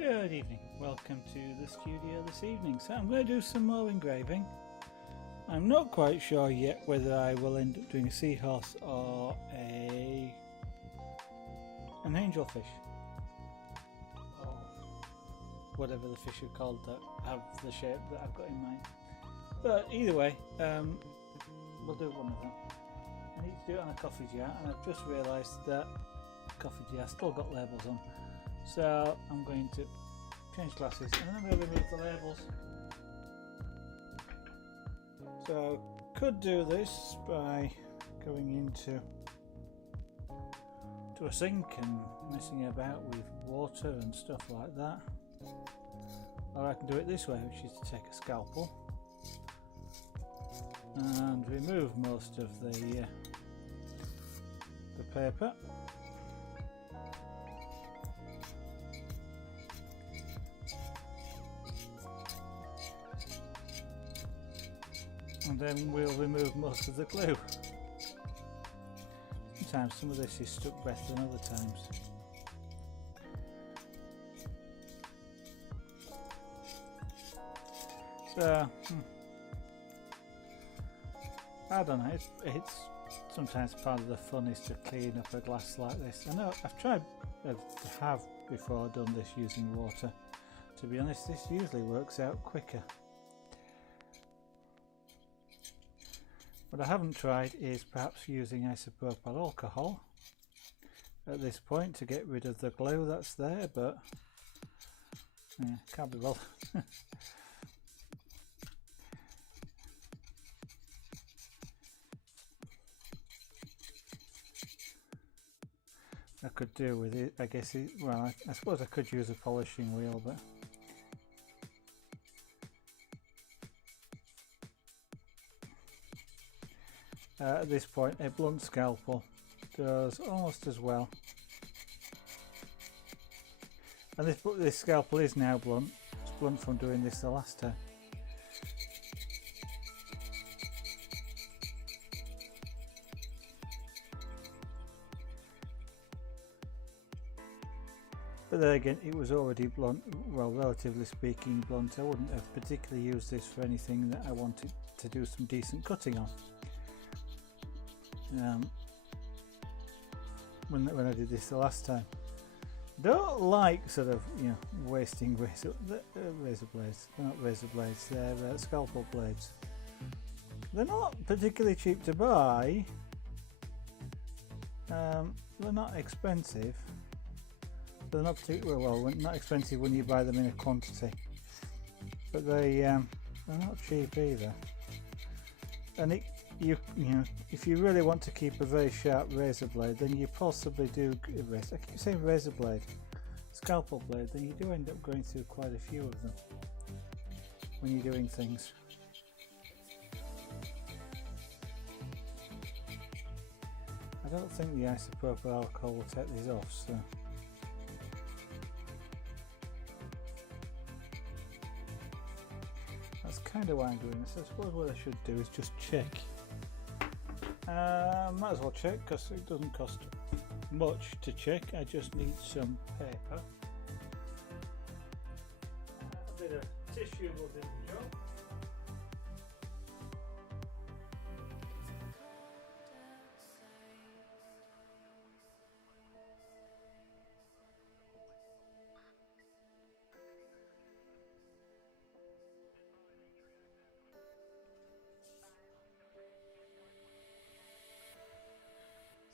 Good evening, welcome to the studio this evening. So I'm going to do some more engraving. I'm not quite sure yet whether I will end up doing a seahorse or an angelfish, or whatever the fish are called that have the shape that I've got in mind. But either way, we'll do one of them. I need to do it on a coffee jar, and I've just realised that the coffee jar still got labels on. So I'm going to change glasses and then I'm going to remove the labels. So could do this by going into a sink and messing about with water and stuff like that. Or I can do it this way, which is to take a scalpel and remove most of the paper. And then we'll remove most of the glue. Sometimes some of this is stuck better than other times. So, I don't know, it's sometimes part of the fun is to clean up a glass like this. I know I've before done this using water. To be honest, this usually works out quicker. What I haven't tried is perhaps using isopropyl alcohol at this point to get rid of the glue that's there, but yeah, can't be bothered. I could do with it, I guess, I suppose I could use a polishing wheel, but at this point a blunt scalpel does almost as well. And this scalpel is now blunt. It's blunt from doing this the last time. But then again, it was already blunt, well, relatively speaking blunt. I wouldn't have particularly used this for anything that I wanted to do some decent cutting on. When I did this the last time. I don't like sort of, wasting razor blades. They're not razor blades, they're scalpel blades. They're not particularly cheap to buy. They're not expensive. They're not particularly not expensive when you buy them in a quantity. But they're not cheap either. And if you really want to keep a very sharp razor blade, then you possibly do. I keep saying razor blade, scalpel blade. Then you do end up going through quite a few of them when you're doing things. I don't think the isopropyl alcohol will take these off, so. That's kind of why I'm doing this. I suppose what I should do is just check. Might as well check because it doesn't cost much to check. I just need some paper. A bit of tissue will do the job.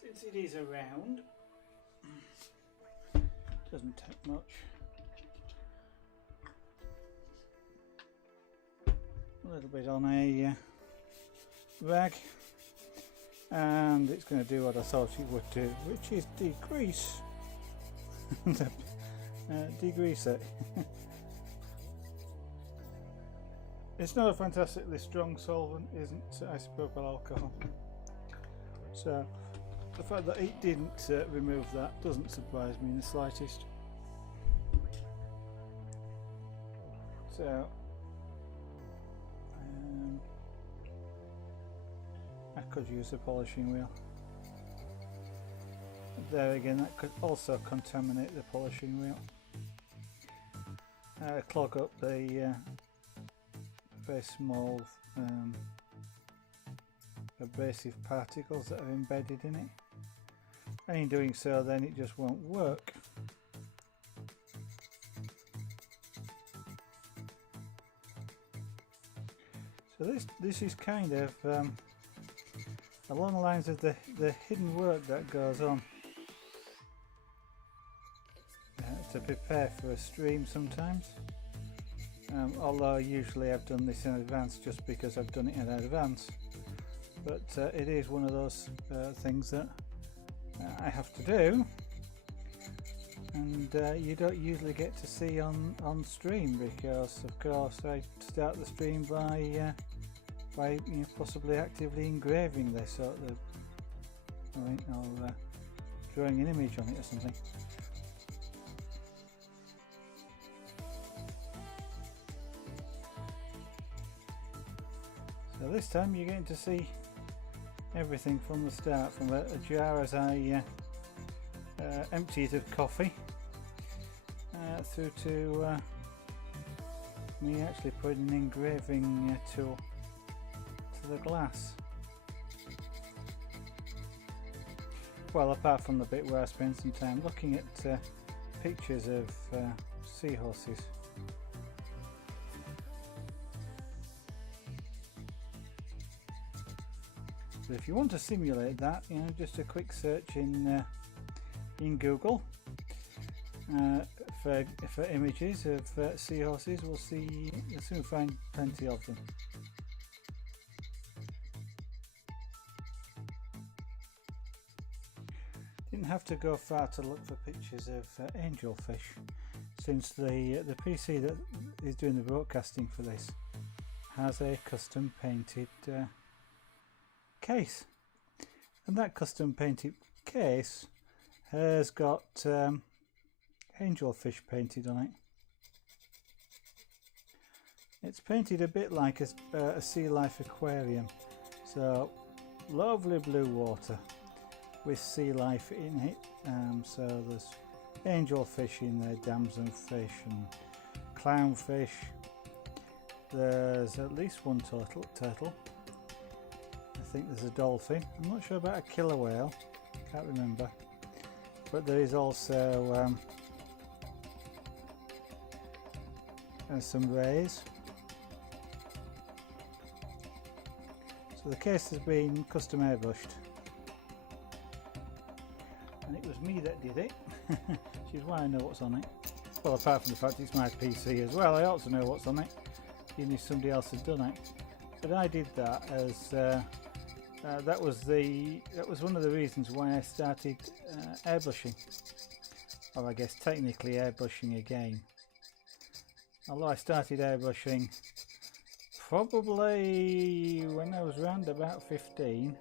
Since it is a round, doesn't take much. A little bit on a rag, and it's going to do what I thought it would do, which is degrease. Degrease it. It's not a fantastically strong solvent, isn't isopropyl alcohol? So the fact that it didn't remove that doesn't surprise me in the slightest. So I could use a polishing wheel. There again, that could also contaminate the polishing wheel. clog up the very small abrasive particles that are embedded in it, and in doing so then it just won't work. So this is kind of along the lines of the hidden work that goes on to prepare for a stream sometimes. Although usually I've done this in advance just because I've done it in advance, but it is one of those things that I have to do, and you don't usually get to see on stream, because of course I start the stream by possibly actively engraving this, or drawing an image on it or something. So this time you're getting to see everything from the start, from a jar as I empty it of coffee, through to me actually putting an engraving tool to the glass. Well, apart from the bit where I spent some time looking at pictures of seahorses. So if you want to simulate that, just a quick search in Google for images of seahorses, you'll soon find plenty of them. Didn't have to go far to look for pictures of angelfish, since the PC that is doing the broadcasting for this has a custom painted case, and that custom painted case has got angelfish painted on it. It's painted a bit like a sea life aquarium, so lovely blue water with sea life in it. So there's angelfish in there, damsonfish and clownfish. There's at least one turtle. I think there's a dolphin. I'm not sure about a killer whale, can't remember. But there is also some rays. So the case has been custom airbrushed, and it was me that did it, which is why I know what's on it. Well, apart from the fact it's my PC as well, I ought to know what's on it, even if somebody else had done it. But I did that as that was one of the reasons why I started airbrushing, or I guess technically airbrushing again. Although I started airbrushing probably when I was around about 15.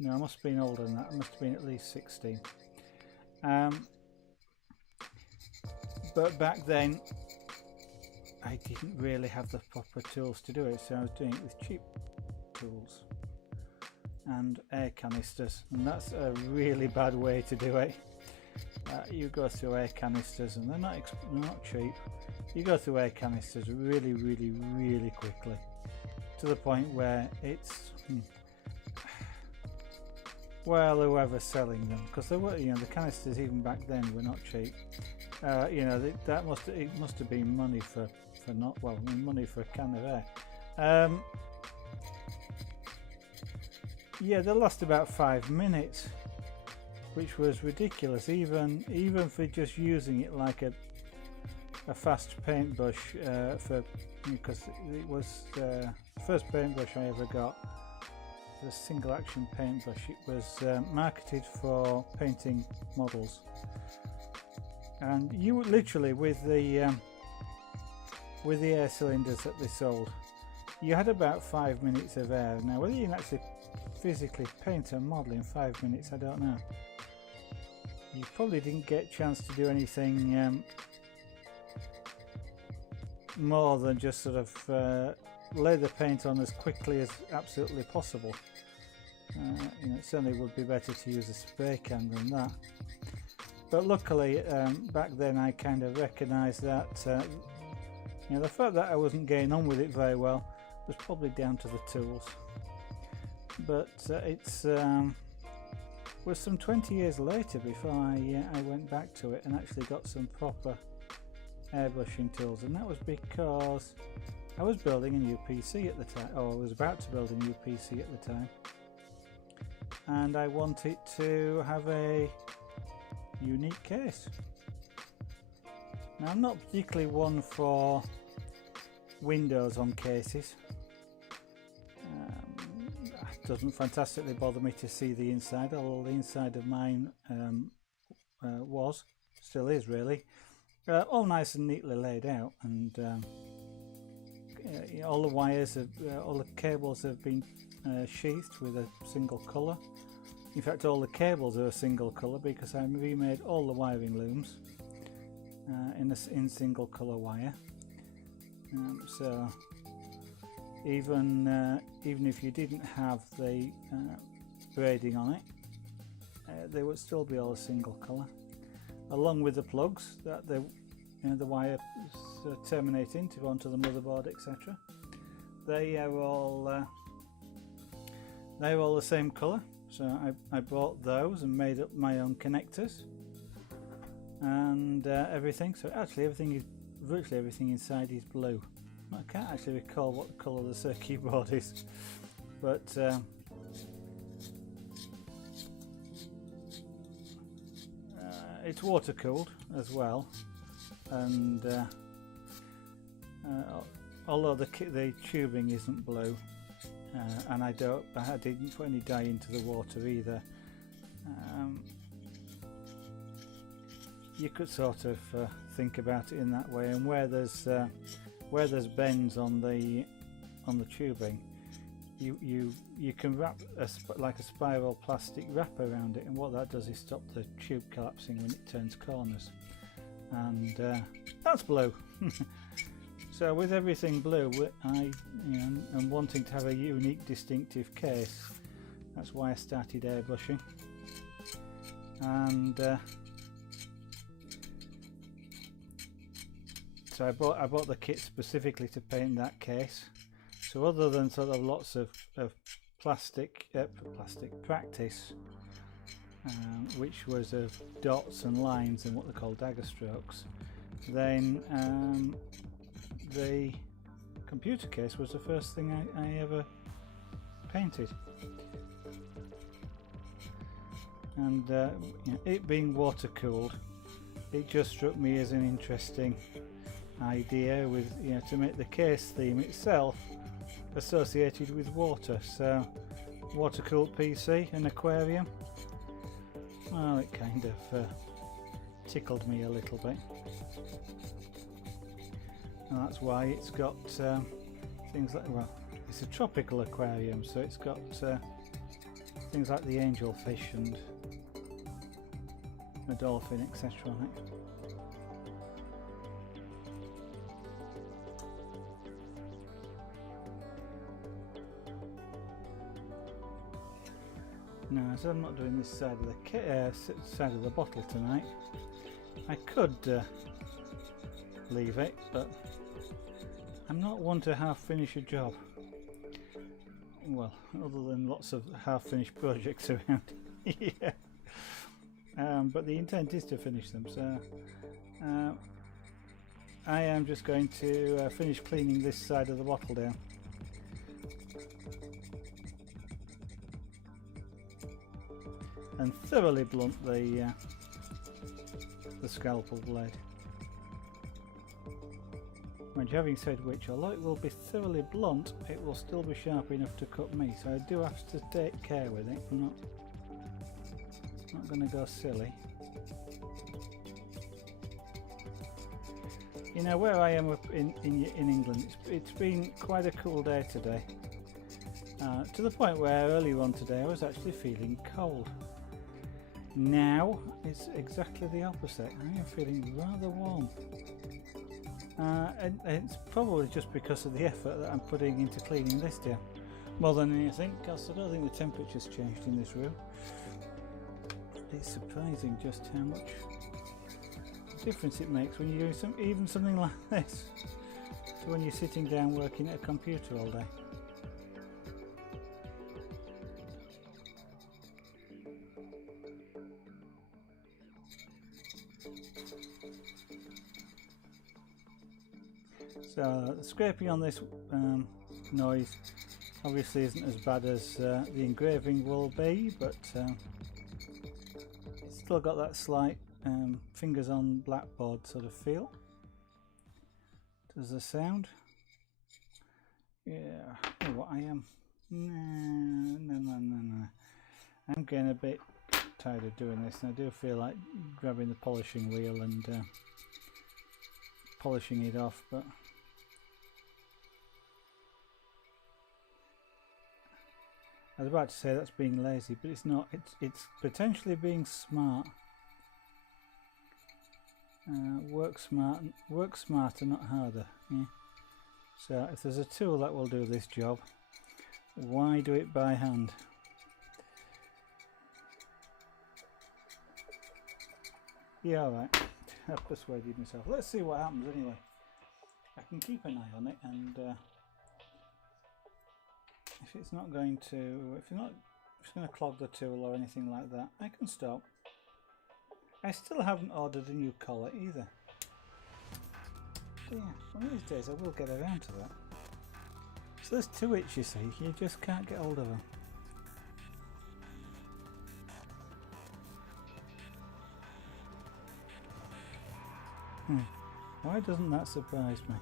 No, I must have been older than that. I must have been at least 16. But back then I didn't really have the proper tools to do it, so I was doing it with cheap tools and air canisters, and that's a really bad way to do it. You go through air canisters, and they're not cheap. You go through air canisters really quickly, to the point where it's well, whoever's selling them, because they were, the canisters even back then were not cheap. It must have been money for money for a can of air. Yeah, they last about 5 minutes, which was ridiculous, even for just using it like a fast paintbrush, because it was the first paintbrush I ever got. A single action paintbrush. It was marketed for painting models, and you literally with the air cylinders that they sold, you had about 5 minutes of air. Now whether you can actually physically paint a model in 5 minutes, I don't know. You probably didn't get a chance to do anything more than just sort of lay the paint on as quickly as absolutely possible. It certainly would be better to use a spray can than that. But luckily back then I kind of recognised that you know, the fact that I wasn't getting on with it very well was probably down to the tools. But it's was some 20 years later before I went back to it and actually got some proper airbrushing tools, and that was because I was building a new PC at the time, or I was about to build a new PC at the time, and I wanted to have a unique case. Now, I'm not particularly one for windows on cases. It doesn't fantastically bother me to see the inside, although the inside of mine still is really, all nice and neatly laid out, and all the wires, all the cables have been sheathed with a single colour. In fact, all the cables are a single colour because I remade all the wiring looms in single colour wire. So even if you didn't have the braiding on it, they would still be all a single colour, along with the plugs that the wires terminate into go onto the motherboard, etc. They are all the same colour. So I bought those and made up my own connectors and everything. So actually virtually everything inside is blue. I can't actually recall what the colour the circuit board is, but it's water cooled as well, and although the tubing isn't blue, and I didn't put any dye into the water either, you could sort of think about it in that way. And where there's bends on the tubing, you can wrap like a spiral plastic wrap around it, and what that does is stop the tube collapsing when it turns corners, and that's blue. So with everything blue, and wanting to have a unique, distinctive case, that's why I started airbrushing. And so I bought the kit specifically to paint that case. So other than sort of lots of plastic practice, which was of dots and lines and what they call dagger strokes, then the computer case was the first thing I ever painted. And it being water cooled, it just struck me as an interesting idea with to make the case theme itself associated with water. So water cooled PC, an aquarium, well, it kind of tickled me a little bit. And that's why it's got things like, well, it's a tropical aquarium, so it's got things like the angelfish and the dolphin, etc. on it. Now, as I'm not doing this side of the bottle tonight, I could leave it, but I'm not one to half finish a job. Well, other than lots of half finished projects around. Yeah. But the intent is to finish them, so I am just going to finish cleaning this side of the bottle down. And thoroughly blunt the scalpel blade. And having said which, although it will be thoroughly blunt, it will still be sharp enough to cut me, so I do have to take care with it. I'm not going to go silly. You know, where I am up in England, it's been quite a cool day today, to the point where earlier on today I was actually feeling cold. Now it's exactly the opposite. I am feeling rather warm. And it's probably just because of the effort that I'm putting into cleaning this down, more than anything, because I don't think the temperature's changed in this room. it's surprising just how much difference it makes when you're doing even something like this to when you're sitting down working at a computer all day. So the scraping on this noise obviously isn't as bad as the engraving will be, but it's still got that slight fingers on blackboard sort of feel. Does the sound? Yeah. Oh, what I am? No. I'm getting a bit tired of doing this, and I do feel like grabbing the polishing wheel and polishing it off, but I was about to say that's being lazy, but it's not. It's potentially being smart. Work smarter, not harder. Yeah. So if there's a tool that will do this job, why do it by hand? Yeah, alright. I've persuaded myself. Let's see what happens anyway. I can keep an eye on it, and if it's not going to, if it's going to clog the tool or anything like that, I can stop. I still haven't ordered a new collar either. So yeah, one of these days I will get around to that. So there's two itch, you see, you just can't get hold of them. Why doesn't that surprise me?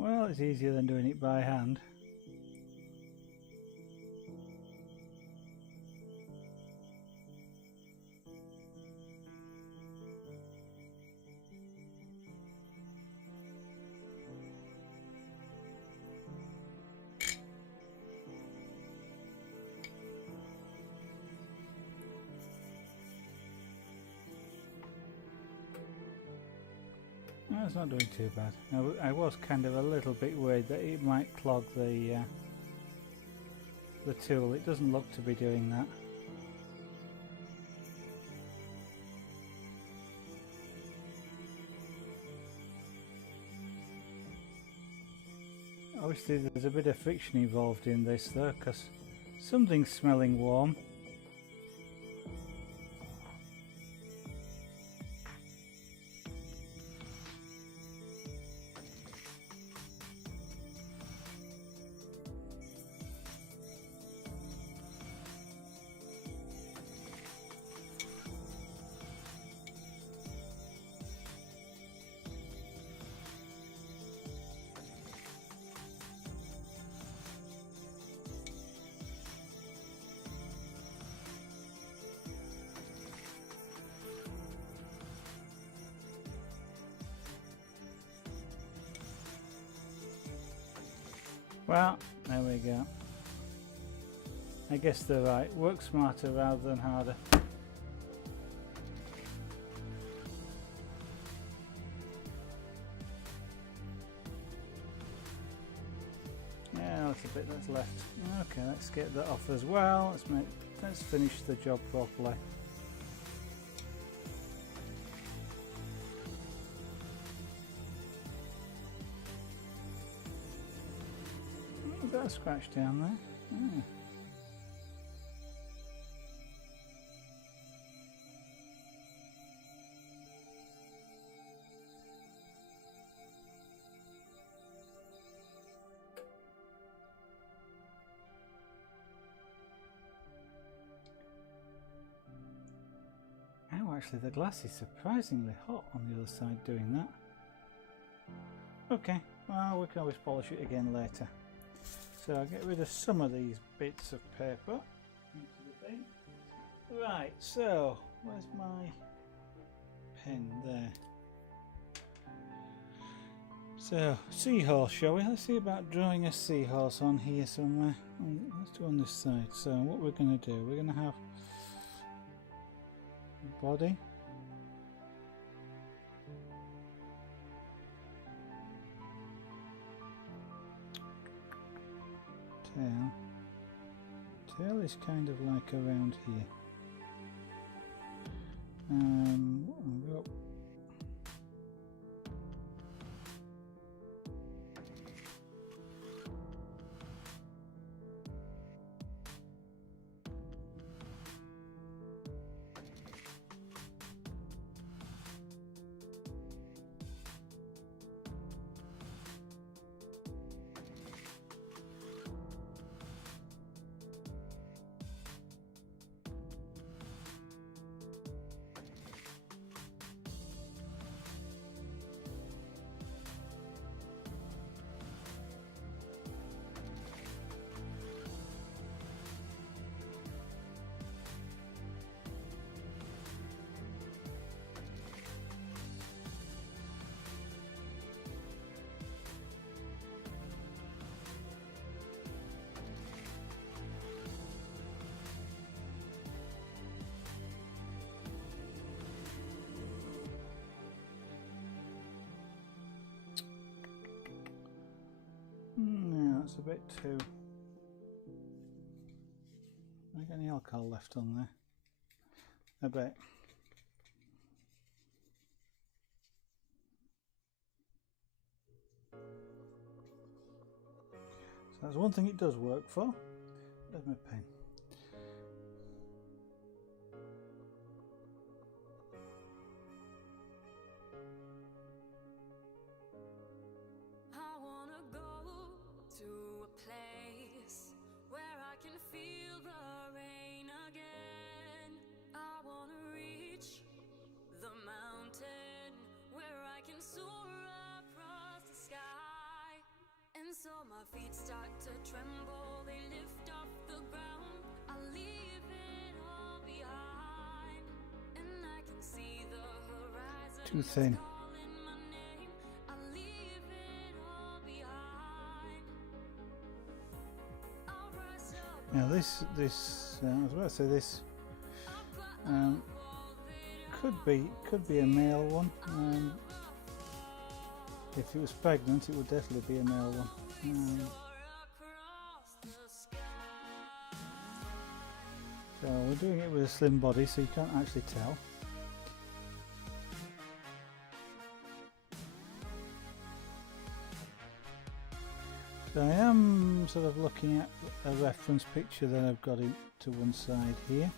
Well, it's easier than doing it by hand. No, it's not doing too bad. I was kind of a little bit worried that it might clog the tool. It doesn't look to be doing that. Obviously there's a bit of friction involved in this though, because something's smelling warm. Well, there we go. I guess they're right. Work smarter rather than harder. Yeah, that's a bit that's left. Okay, let's get that off as well. Let's finish the job properly. Is that a scratch down there? Oh. Oh, actually the glass is surprisingly hot on the other side doing that. Okay, well we can always polish it again later. So I'll get rid of some of these bits of paper into the bin. Right, so where's my pen? There. So, seahorse, shall we? Let's see about drawing a seahorse on here somewhere. Let's do on this side. So what we're going to do, we're going to have body, tail. Tail is kind of like around here. We'll go that's a bit too... I got any alcohol left on there? A bit. So that's one thing it does work for. There's my pen. So my feet start to tremble, they lift off the ground. I leave it all behind, and I can see the horizon. Too thin. Calling my name. I leave it all behind. I'll rise up. Now this I was about to say this could be a male one. If it was pregnant, it would definitely be a male one. So we're doing it with a slim body, so you can't actually tell. So I am sort of looking at a reference picture that I've got to one side here,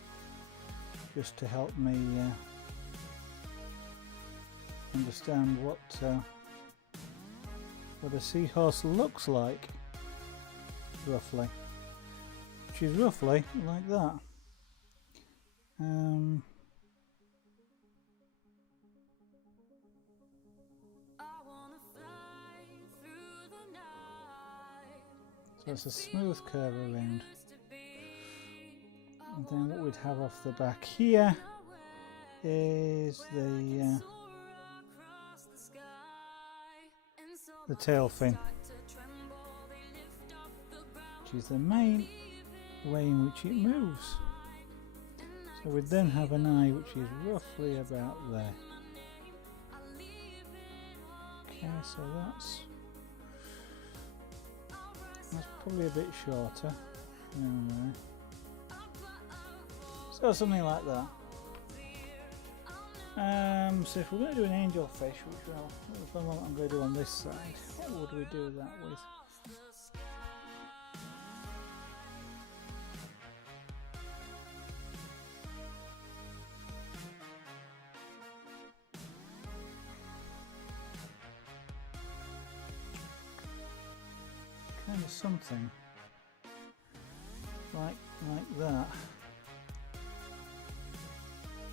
just to help me understand what a seahorse looks like, roughly, which is roughly like that. So it's a smooth curve around, and then what we'd have off the back here is the tail fin, which is the main way in which it moves. So we'd then have an eye which is roughly about there. Okay, so that's probably a bit shorter. So something like that. So if we're going to do an angelfish, which for the moment I'm going to do on this side, what would we do that with? Kind of something like that.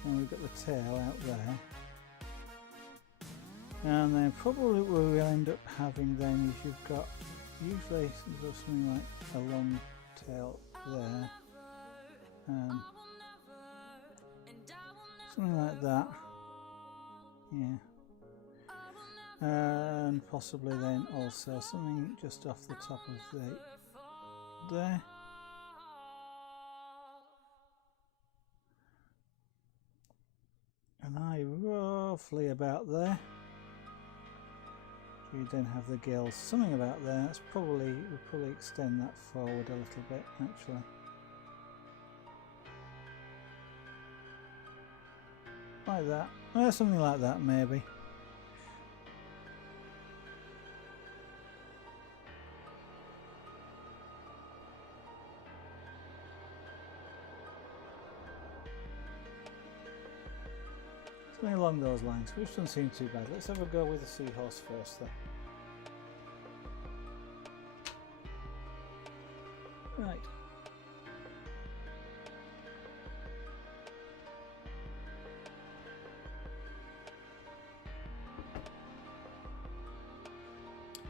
And we've got the tail out there, and then probably what we'll end up having then is you've got usually something like a long tail there, something like that, yeah. and possibly then also something just off the top of the there. And I roughly about there. So you then have the gills, something about there. That's probably, we'll probably extend that forward a little bit actually. Like that, something like that maybe. Something along those lines, which doesn't seem too bad. Let's have a go with the seahorse first then. Right.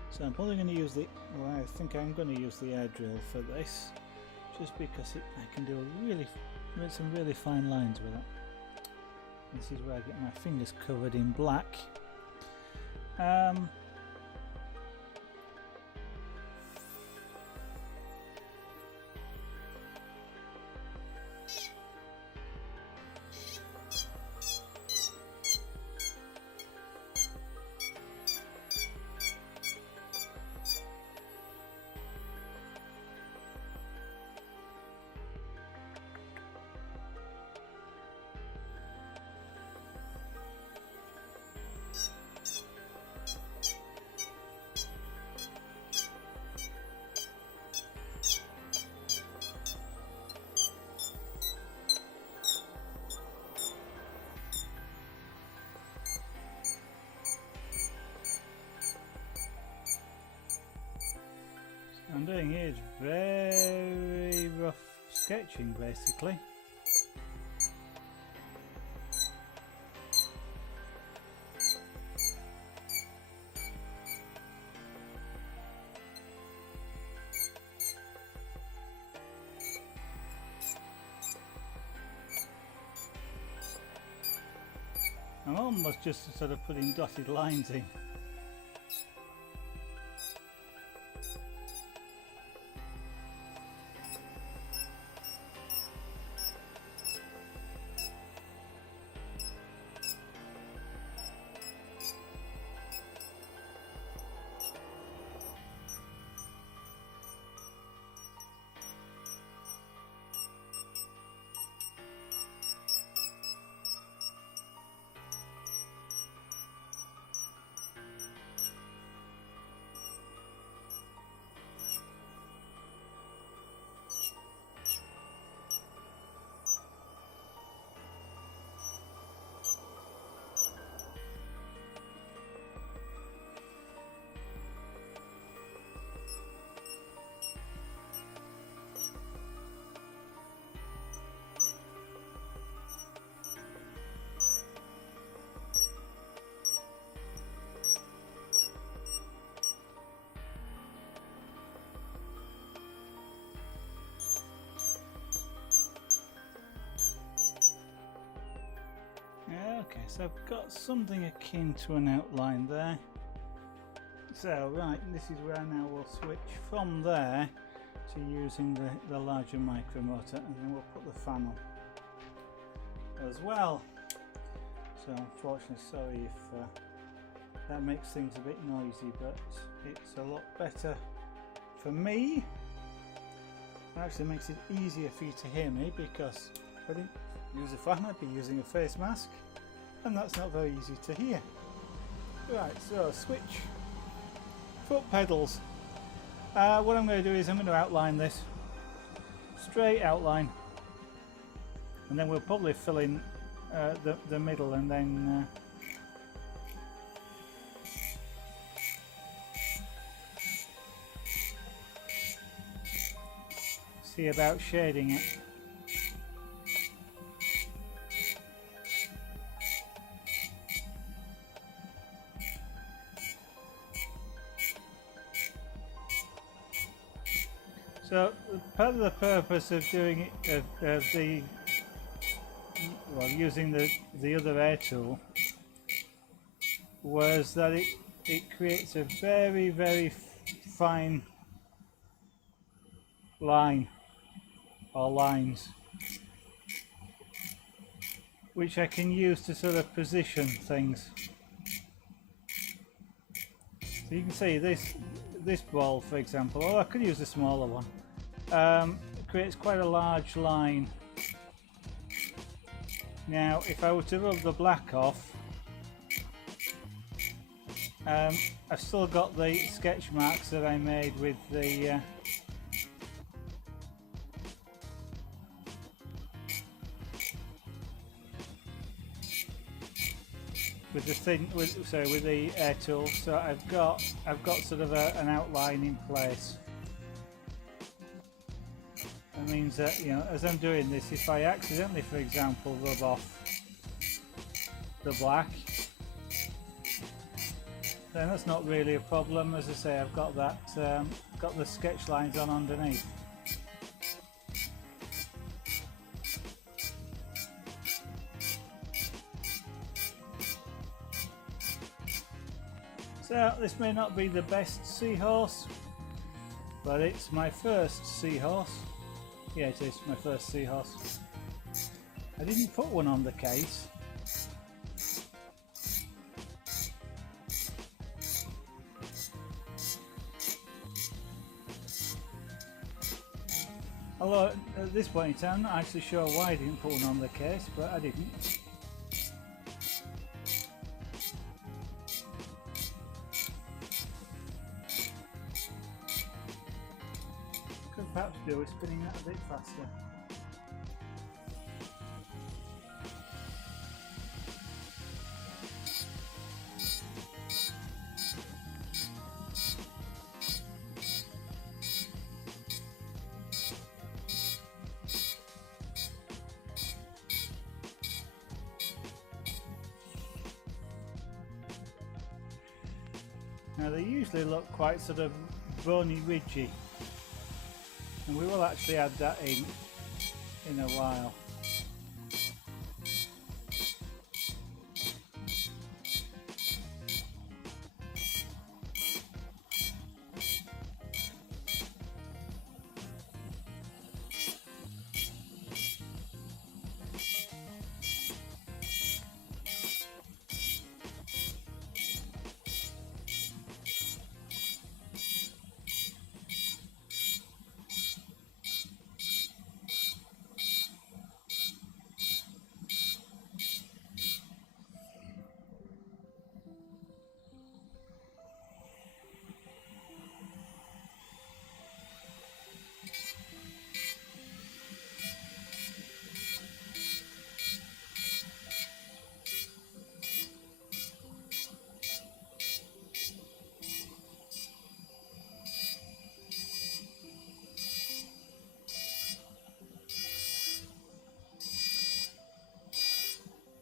So I'm probably going to use the, well, I think I'm going to use the air drill for this, just because I can do make some really fine lines with it. This is where I get my fingers covered in black. I'm doing here is very rough sketching basically. I'm almost just sort of putting dotted lines in. Okay, so I've got something akin to an outline there. So right, this is where now we'll switch from there to using the larger micromotor, and then we'll put the fan on as well. So unfortunately, sorry if that makes things a bit noisy, but it's a lot better for me. It actually makes it easier for you to hear me, because if I didn't use a fan I'd be using a face mask, and that's not very easy to hear. Right, so switch, foot pedals. What I'm going to do is I'm going to outline this, straight outline, and then we'll probably fill in the middle, and then see about shading it. So part of the purpose of doing it, using the other air tool, was that it creates a very, very fine line or lines, which I can use to sort of position things. So you can see this ball, for example, or I could use a smaller one, creates quite a large line. Now if I were to rub the black off, I've still got the sketch marks that I made with the with the air tool. So I've got sort of an outline in place. That means that, you know, as I'm doing this, if I accidentally, for example, rub off the black, then that's not really a problem. As I say, I've got that got the sketch lines on underneath. So this may not be the best seahorse, but it's my first seahorse. Yeah, it is my first seahorse. I didn't put one on the case. Although at this point in time, I'm not actually sure why I didn't put one on the case, but I didn't. Could perhaps do with spinning that a bit faster. Now they usually look quite sort of bony ridgy, and we will actually add that in a while.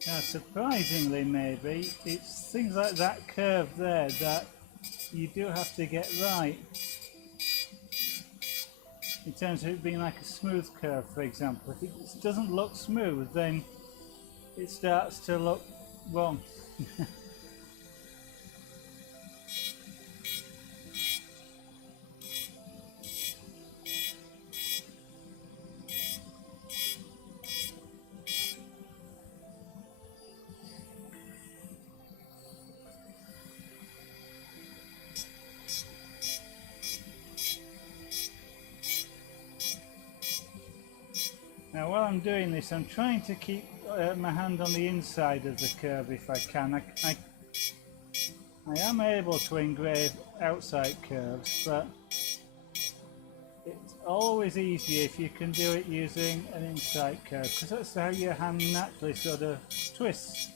Now, surprisingly, maybe, it's things like that curve there that you do have to get right. In terms of it being like a smooth curve, for example. If it doesn't look smooth, then it starts to look wrong. Now while I'm doing this, I'm trying to keep my hand on the inside of the curve if I can. I am able to engrave outside curves, but it's always easier if you can do it using an inside curve, because that's how your hand naturally sort of twists.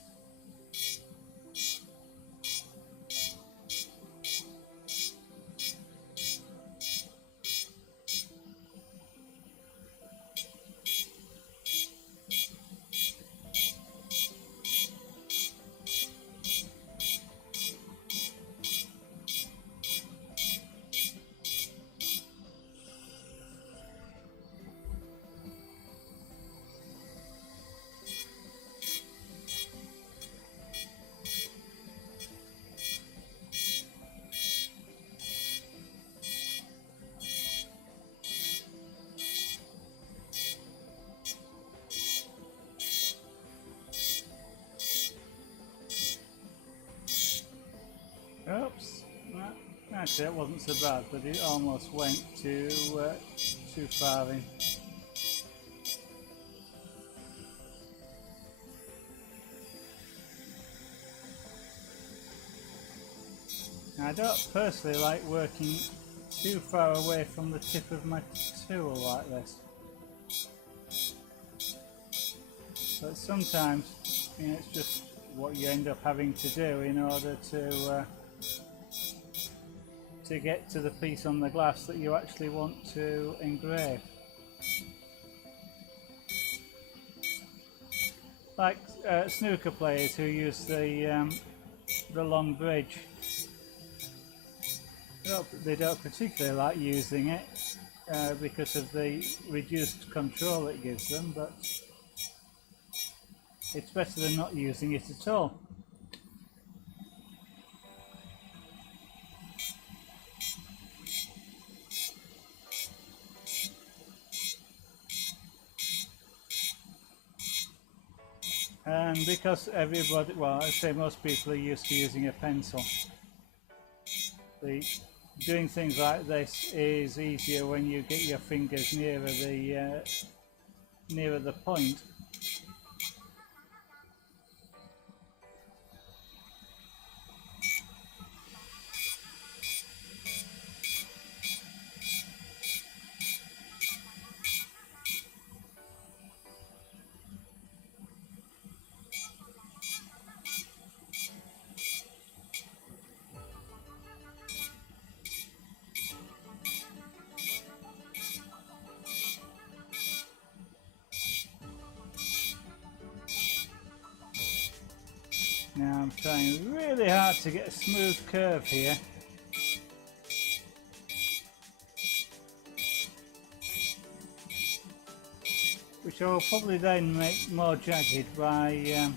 Actually, that wasn't so bad, but it almost went too far in. I don't personally like working too far away from the tip of my tool like this. But sometimes, you know, it's just what you end up having to do in order to get to the piece on the glass that you actually want to engrave. Like snooker players who use the long bridge. They don't particularly like using it because of the reduced control it gives them, but it's better than not using it at all. And because everybody, well, I'd say most people are used to using a pencil, doing things like this is easier when you get your fingers nearer the point. Now I'm trying really hard to get a smooth curve here. Which I will probably then make more jagged by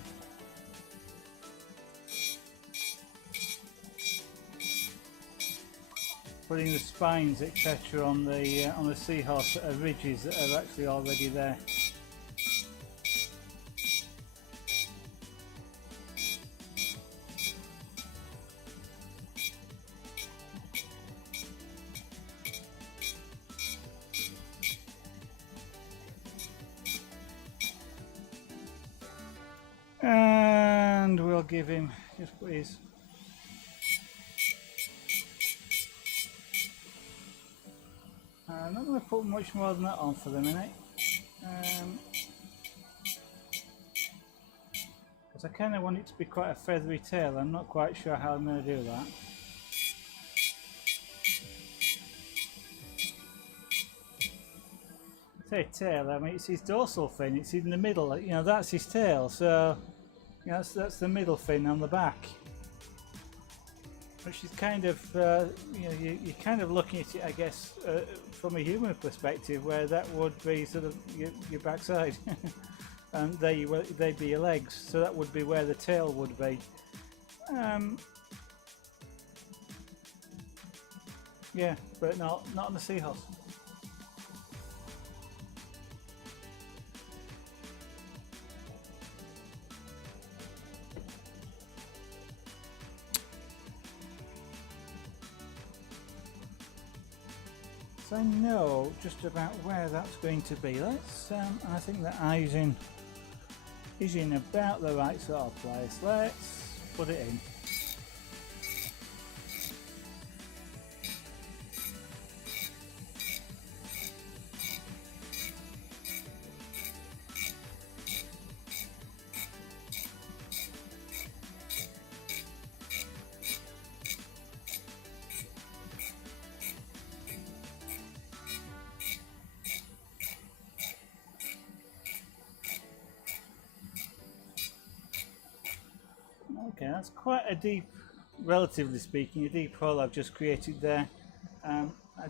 putting the spines, etc., on the seahorse that are ridges that are actually already there. And we'll give him, just put his I'm not going to put much more than that on for the minute, because I kind of want it to be quite a feathery tail. I'm not quite sure how I'm going to do that. I say tail, I mean it's his dorsal fin, it's in the middle, you know, that's his tail, so you know, that's the middle fin on the back. Which is kind of, you know, you're kind of looking at it, I guess, from a human perspective, where that would be sort of your backside, and they'd be your legs, so that would be where the tail would be. Yeah, but not on the seahorse. So I know just about where that's going to be. Let's, I think the eye's in about the right sort of place. Let's put it in. Okay, that's quite a deep, relatively speaking, a deep hole I've just created there. I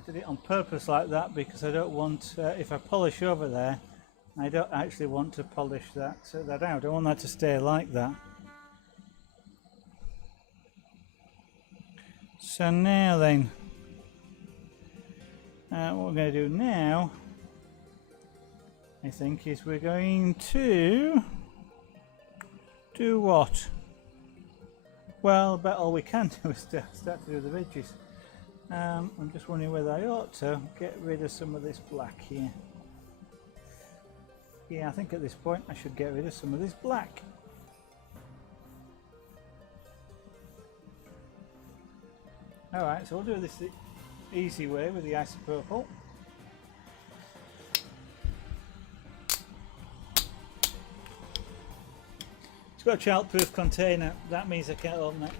did it on purpose like that because I don't want, if I polish over there, I don't actually want to polish that out. I want that to stay like that. So now then, what we're going to do now, I think, is we're going to do what? Well, about all we can do is start to do the ridges. I'm just wondering whether I ought to get rid of some of this black here. Yeah, I think at this point I should get rid of some of this black. Alright, so we'll do this the easy way with the isopropyl. It's got a child-proof container, that means I can't open it.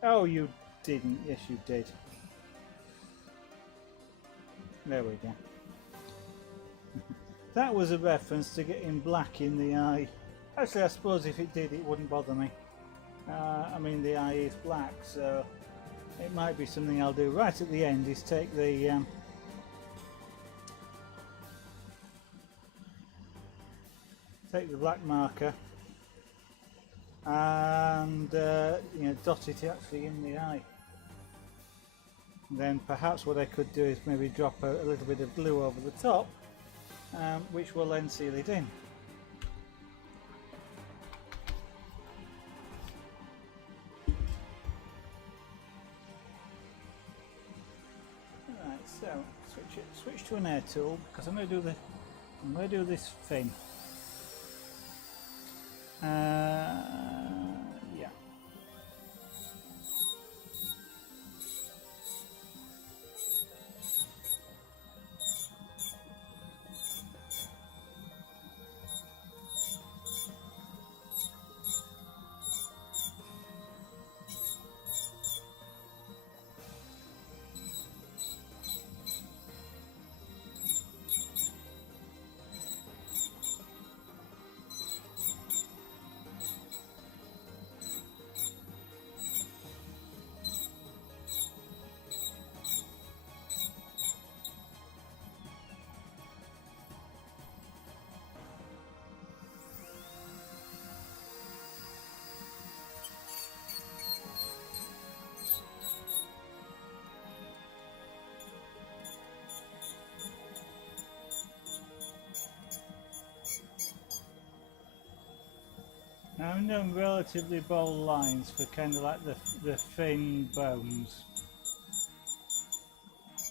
Oh, you didn't. Yes, you did. There we go. That was a reference to getting black in the eye. Actually, I suppose if it did, it wouldn't bother me. I mean, the eye is black, so it might be something I'll do right at the end, is take the black marker and you know, dot it actually in the eye. Then perhaps what I could do is maybe drop a little bit of glue over the top, which will then seal it in. Right, so switch to an air tool, because I'm going to do this fin. Yeah. Now I'm doing relatively bold lines for kind of like the fin bones.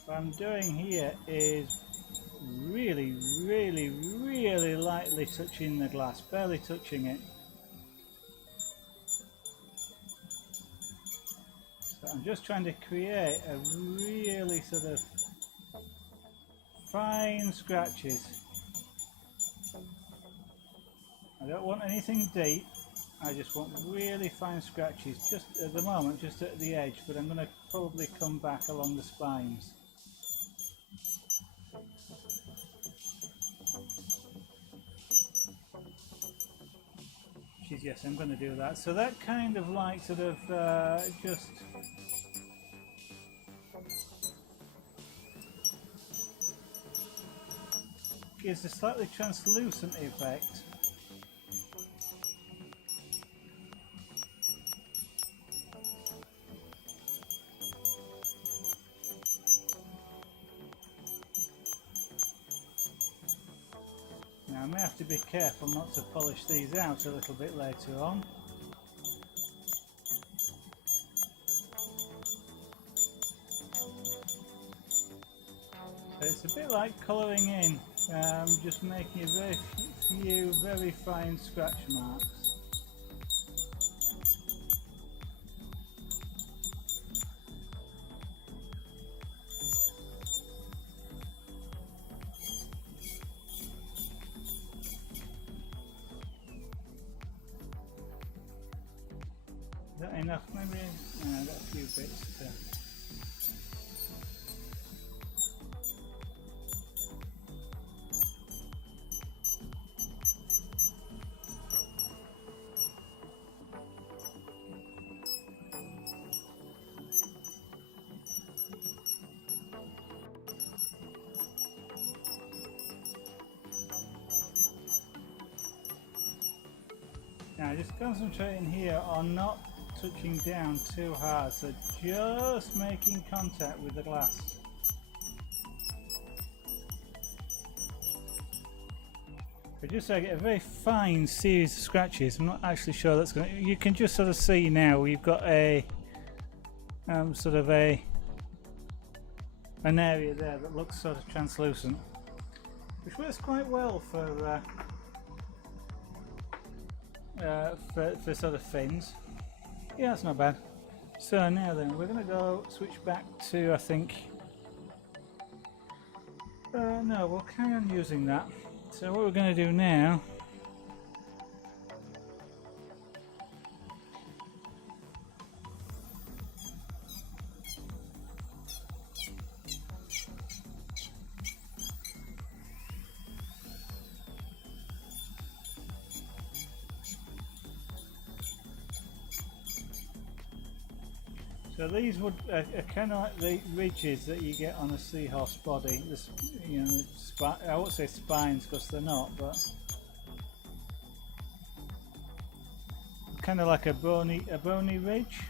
What I'm doing here is really lightly touching the glass, barely touching it. So I'm just trying to create a really sort of fine scratches. I don't want anything deep, I just want really fine scratches, just at the moment, just at the edge, but I'm going to probably come back along the spines. Yes, I'm going to do that. So that kind of like sort of just gives a slightly translucent effect. Now I may have to be careful not to polish these out a little bit later on. So it's a bit like colouring in, just making a very few very fine scratch marks. Is that enough? Maybe I've got a few bits to... Now just concentrating here on not touching down too hard, so just making contact with the glass. But just so I get a very fine series of scratches, I'm not actually sure that's going to... You can just sort of see now we've got a sort of an area there that looks sort of translucent, which works quite well for sort of fins. Yeah, that's not bad. So now then, we're going to go switch back to, I think... no, we'll carry on using that. So what we're going to do now, so these would are kind of like the ridges that you get on a seahorse body. This, you know, I won't say spines because they're not, but kind of like a bony ridge.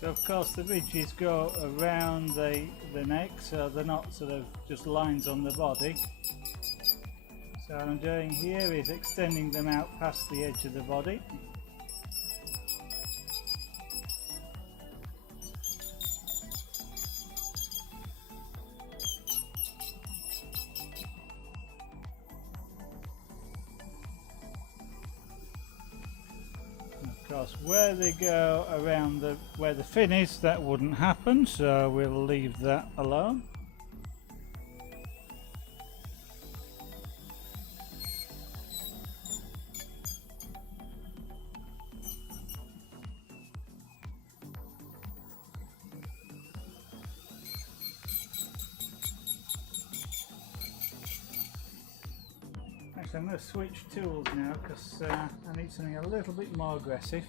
So of course the ridges go around the neck, so they're not sort of just lines on the body. So what I'm doing here is extending them out past the edge of the body. Where they go around where the fin is, that wouldn't happen, so we'll leave that alone. Actually, I'm going to switch tools now because I need something a little bit more aggressive.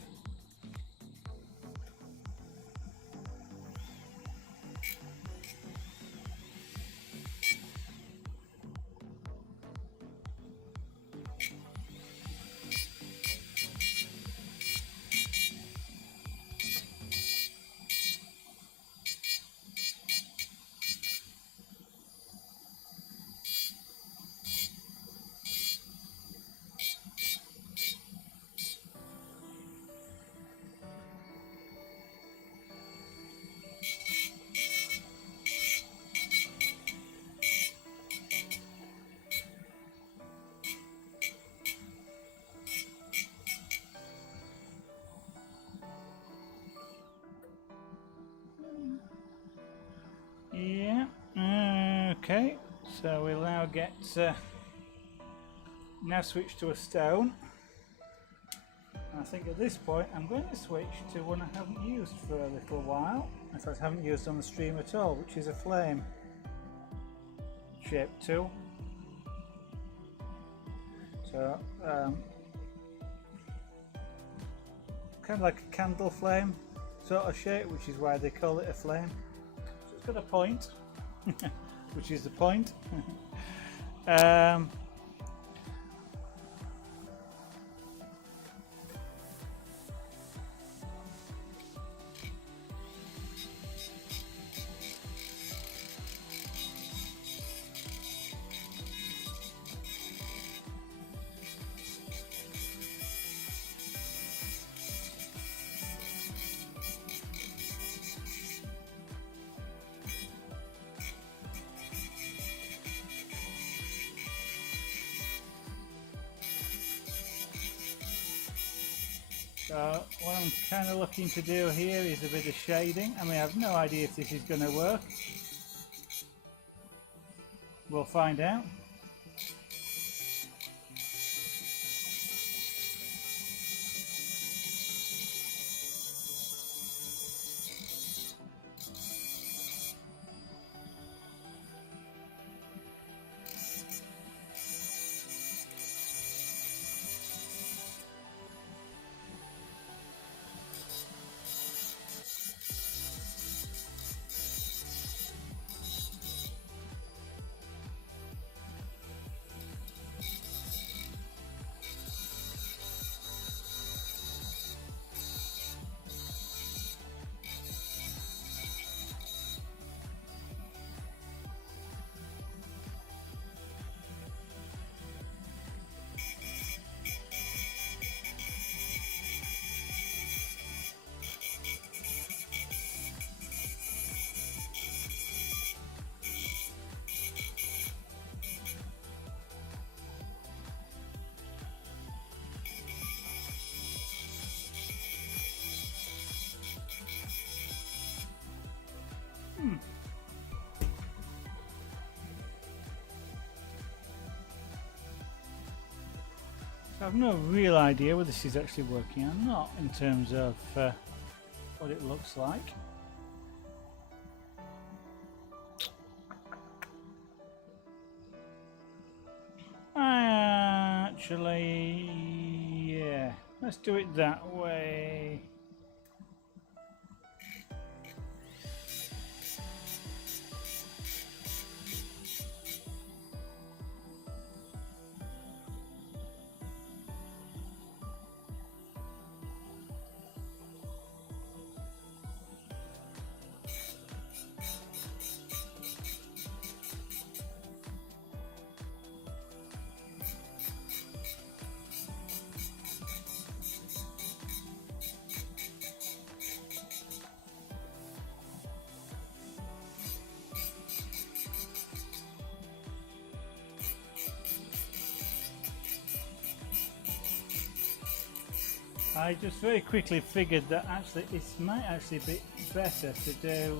Yeah, okay, so we'll now get now switch to a stone. I think at this point I'm going to switch to one I haven't used for a little while. In fact, I haven't used on the stream at all, which is a flame shaped tool. So kind of like a candle flame sort of shape, which is why they call it a flame. So it's got a point, which is the point. So what I'm kind of looking to do here is a bit of shading. I mean, I have no idea if this is going to work. We'll find out. I have no real idea whether this is actually working or not in terms of what it looks like. Actually, yeah, let's do it that way. I just very quickly figured that actually it might actually be better to do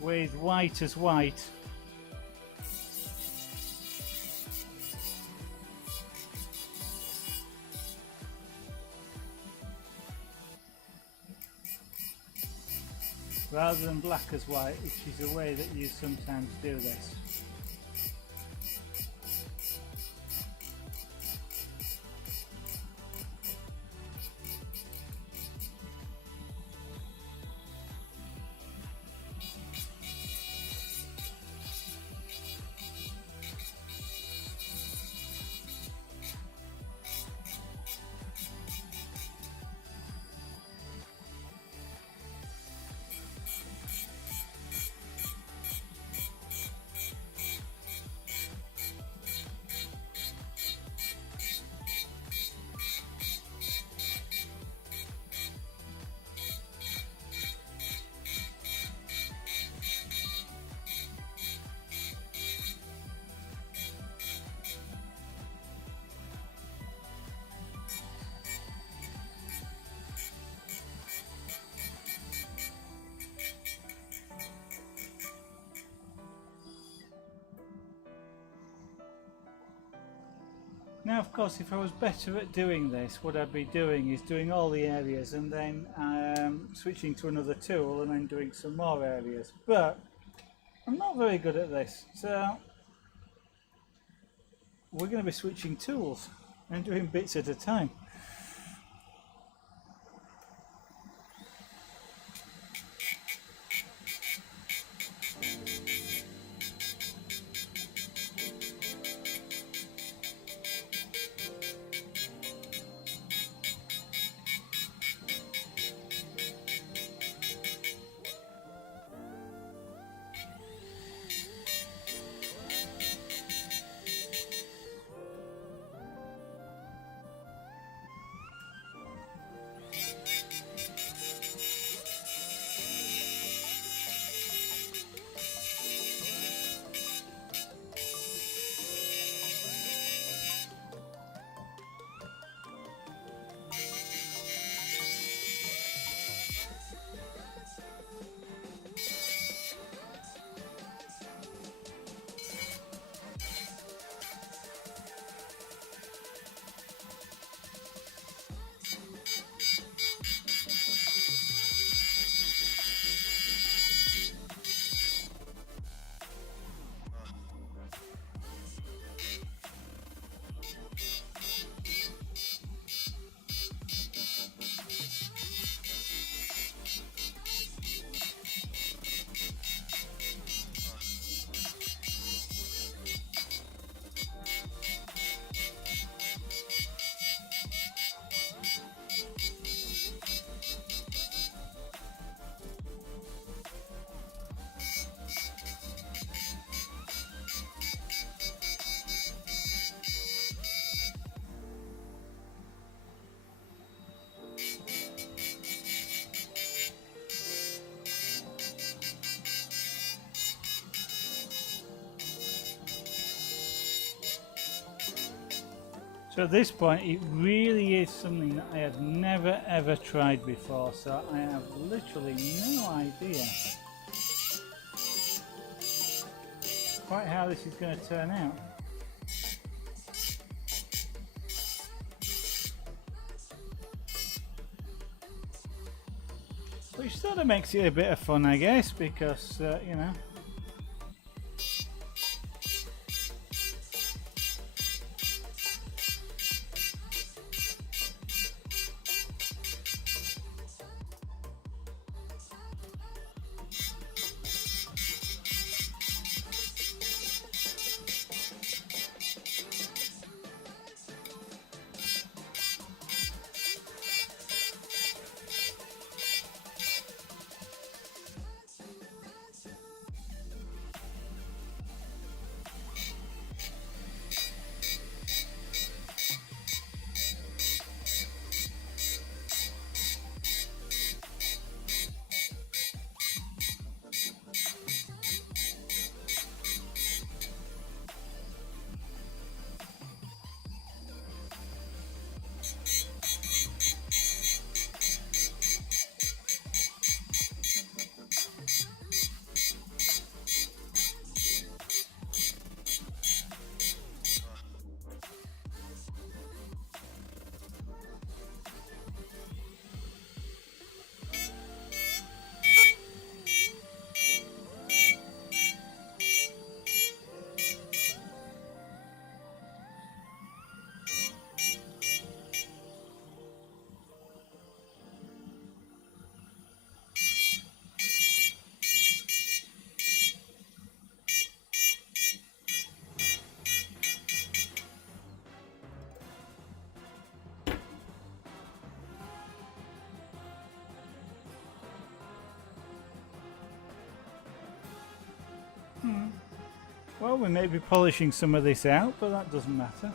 with white as white. Rather than black as white, which is a way that you sometimes do this. Now, of course, if I was better at doing this, what I'd be doing is doing all the areas and then switching to another tool and then doing some more areas. But I'm not very good at this, so we're going to be switching tools and doing bits at a time. So at this point it really is something that I had never ever tried before, so I have literally no idea quite how this is going to turn out. Which sort of makes it a bit of fun, I guess, because you know. Well, we may be polishing some of this out, but that doesn't matter.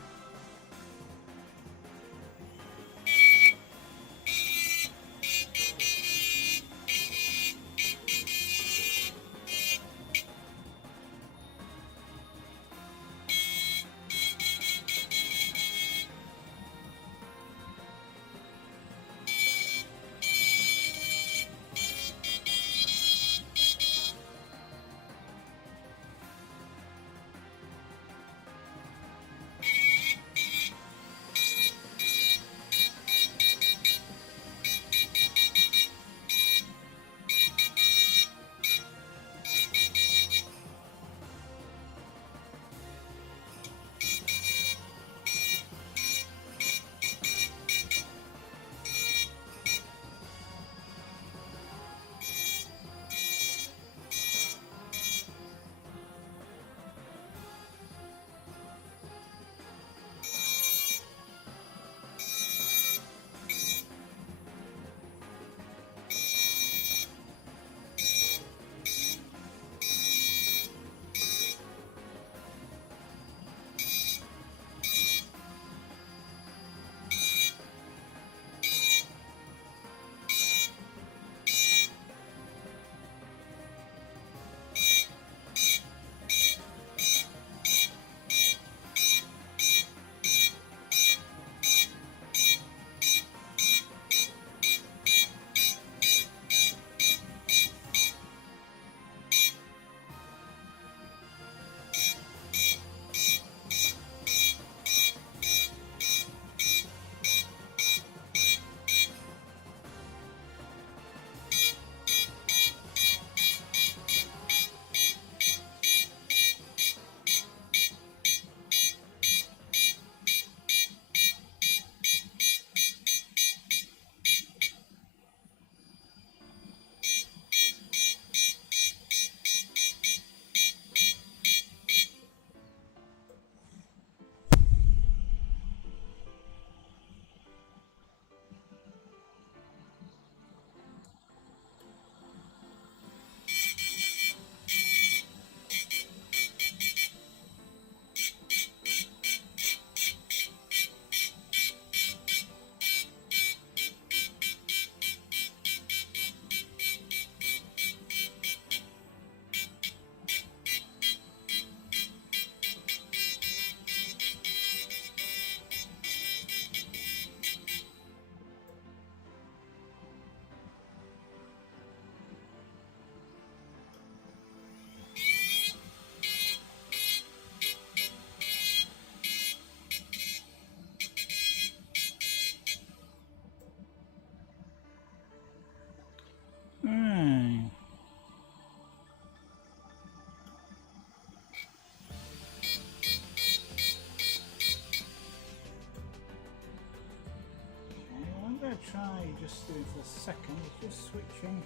you're just doing for a second, just switching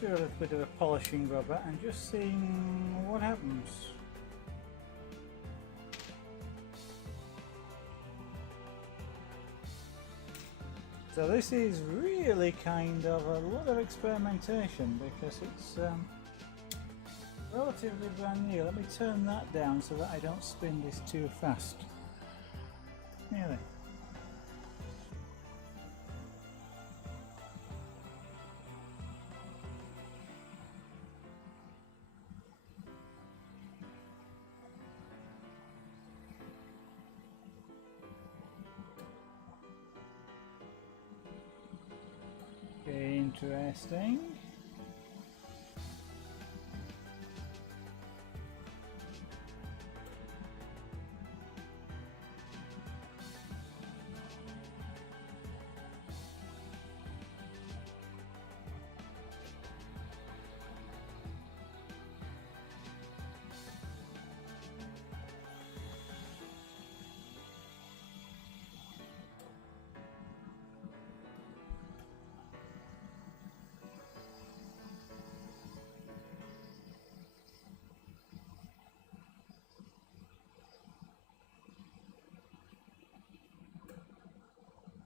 to a little bit of a polishing rubber and just seeing what happens. So this is really kind of a lot of experimentation because it's relatively brand new. Let me turn that down so that I don't spin this too fast. Nearly. Interesting.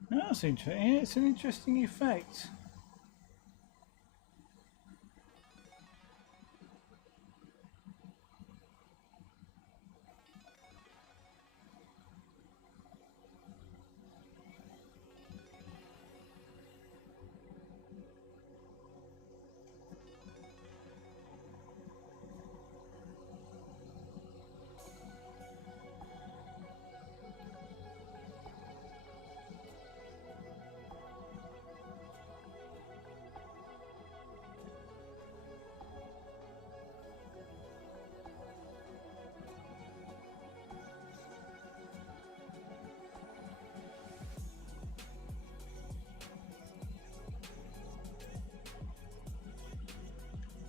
That's interesting. It's an interesting effect.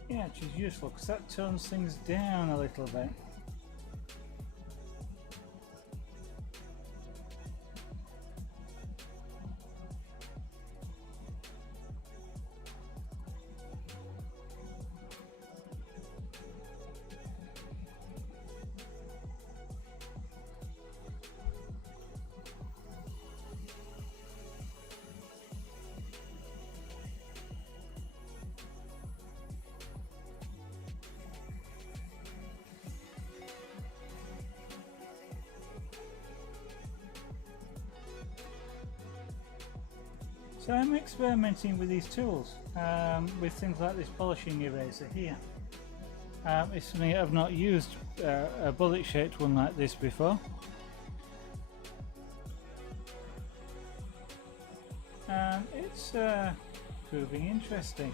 Yeah, which is useful because that tones things down a little bit. So I'm experimenting with these tools, with things like this polishing eraser here. It's something I've not used, a bullet shaped one like this before. And it's proving interesting.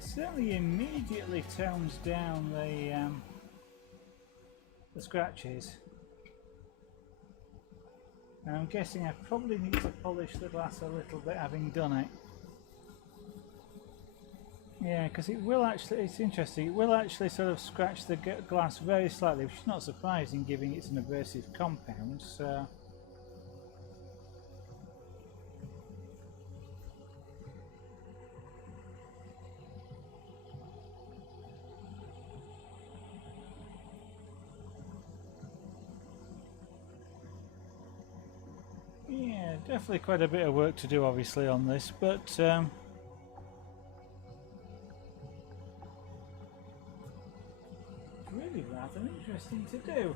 Certainly immediately tones down the scratches, and I'm guessing I probably need to polish the glass a little bit having done it. Yeah, because it will actually, it's interesting, it will actually sort of scratch the glass very slightly, which is not surprising given it's an abrasive compound. So yeah, definitely quite a bit of work to do obviously on this, but really rather interesting to do.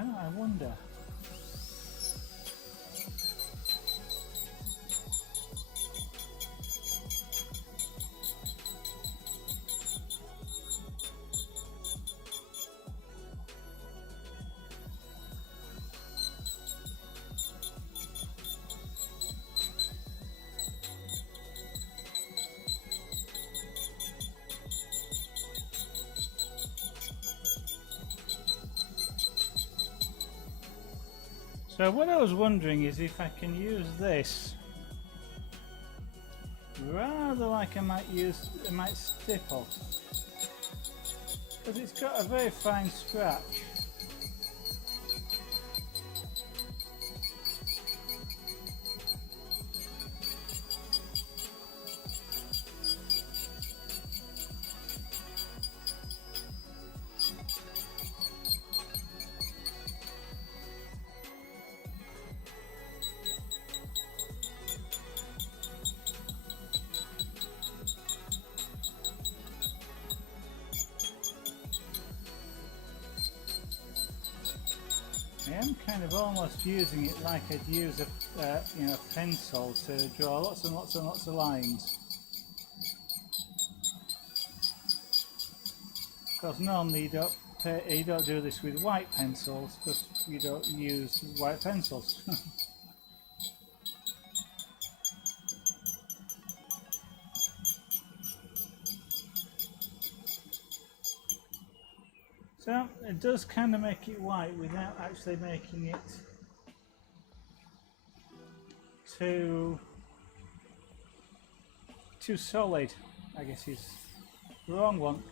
Oh, I wonder. So what I was wondering is if I can use this rather like I might stipple, because it's got a very fine scratch. I am kind of almost using it like I'd use a pencil to draw lots and lots and lots of lines. Because normally you don't do this with white pencils because you don't use white pencils. So it does kind of make it white without actually making it too solid, I guess is the wrong one.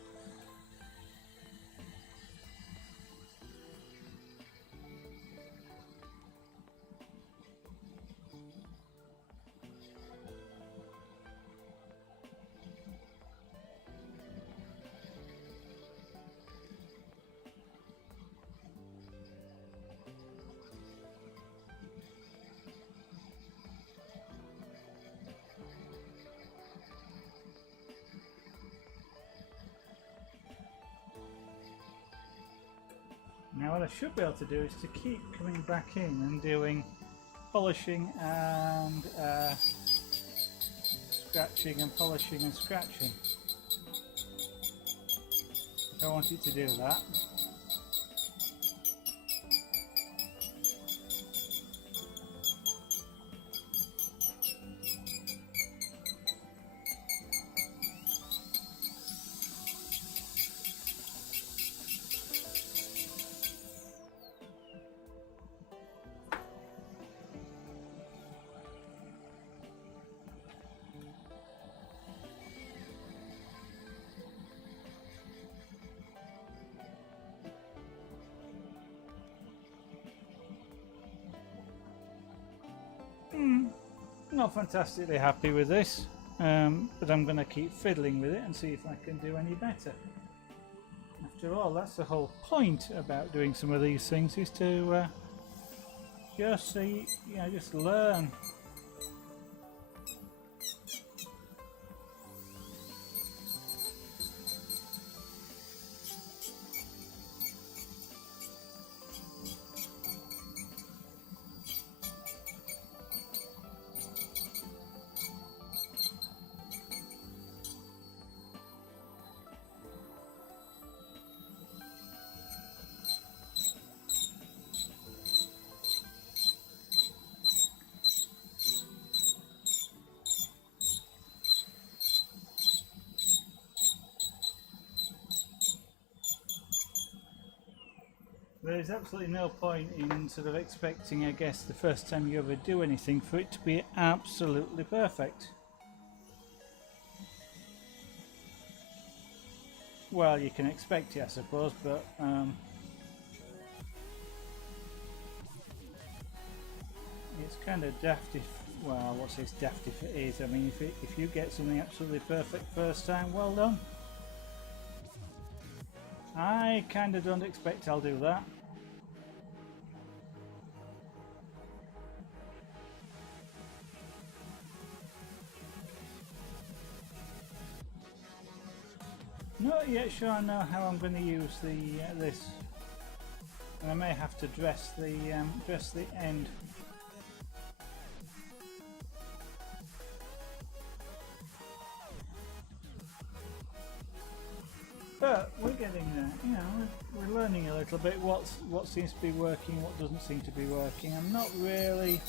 Now what I should be able to do is to keep coming back in and doing polishing and scratching and polishing and scratching. I want it to do that. Not fantastically happy with this, but I'm going to keep fiddling with it and see if I can do any better. After all, that's the whole point about doing some of these things, is to just see, just learn. There's absolutely no point in sort of expecting, I guess, the first time you ever do anything for it to be absolutely perfect. Well, you can expect it, I suppose, but it's kind of daft if, well, what's this daft if it is? I mean, if you get something absolutely perfect first time, well done. I kind of don't expect I'll do that. Not yet sure I know how I'm going to use the this, and I may have to dress the end. But we're getting there. We're learning a little bit what seems to be working, what doesn't seem to be working. I'm not really.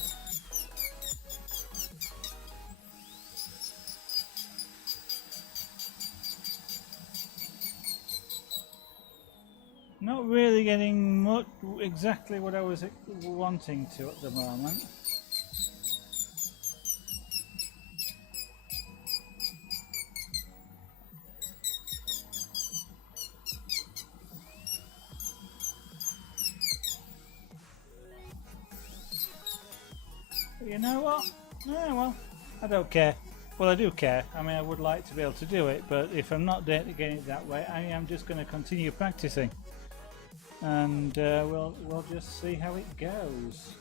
Not really getting much exactly what I was wanting to at the moment. But you know what? Yeah, well, I don't care. Well, I do care. I mean, I would like to be able to do it, but if I'm not getting it that way, I am just going to continue practicing, and we'll just see how it goes.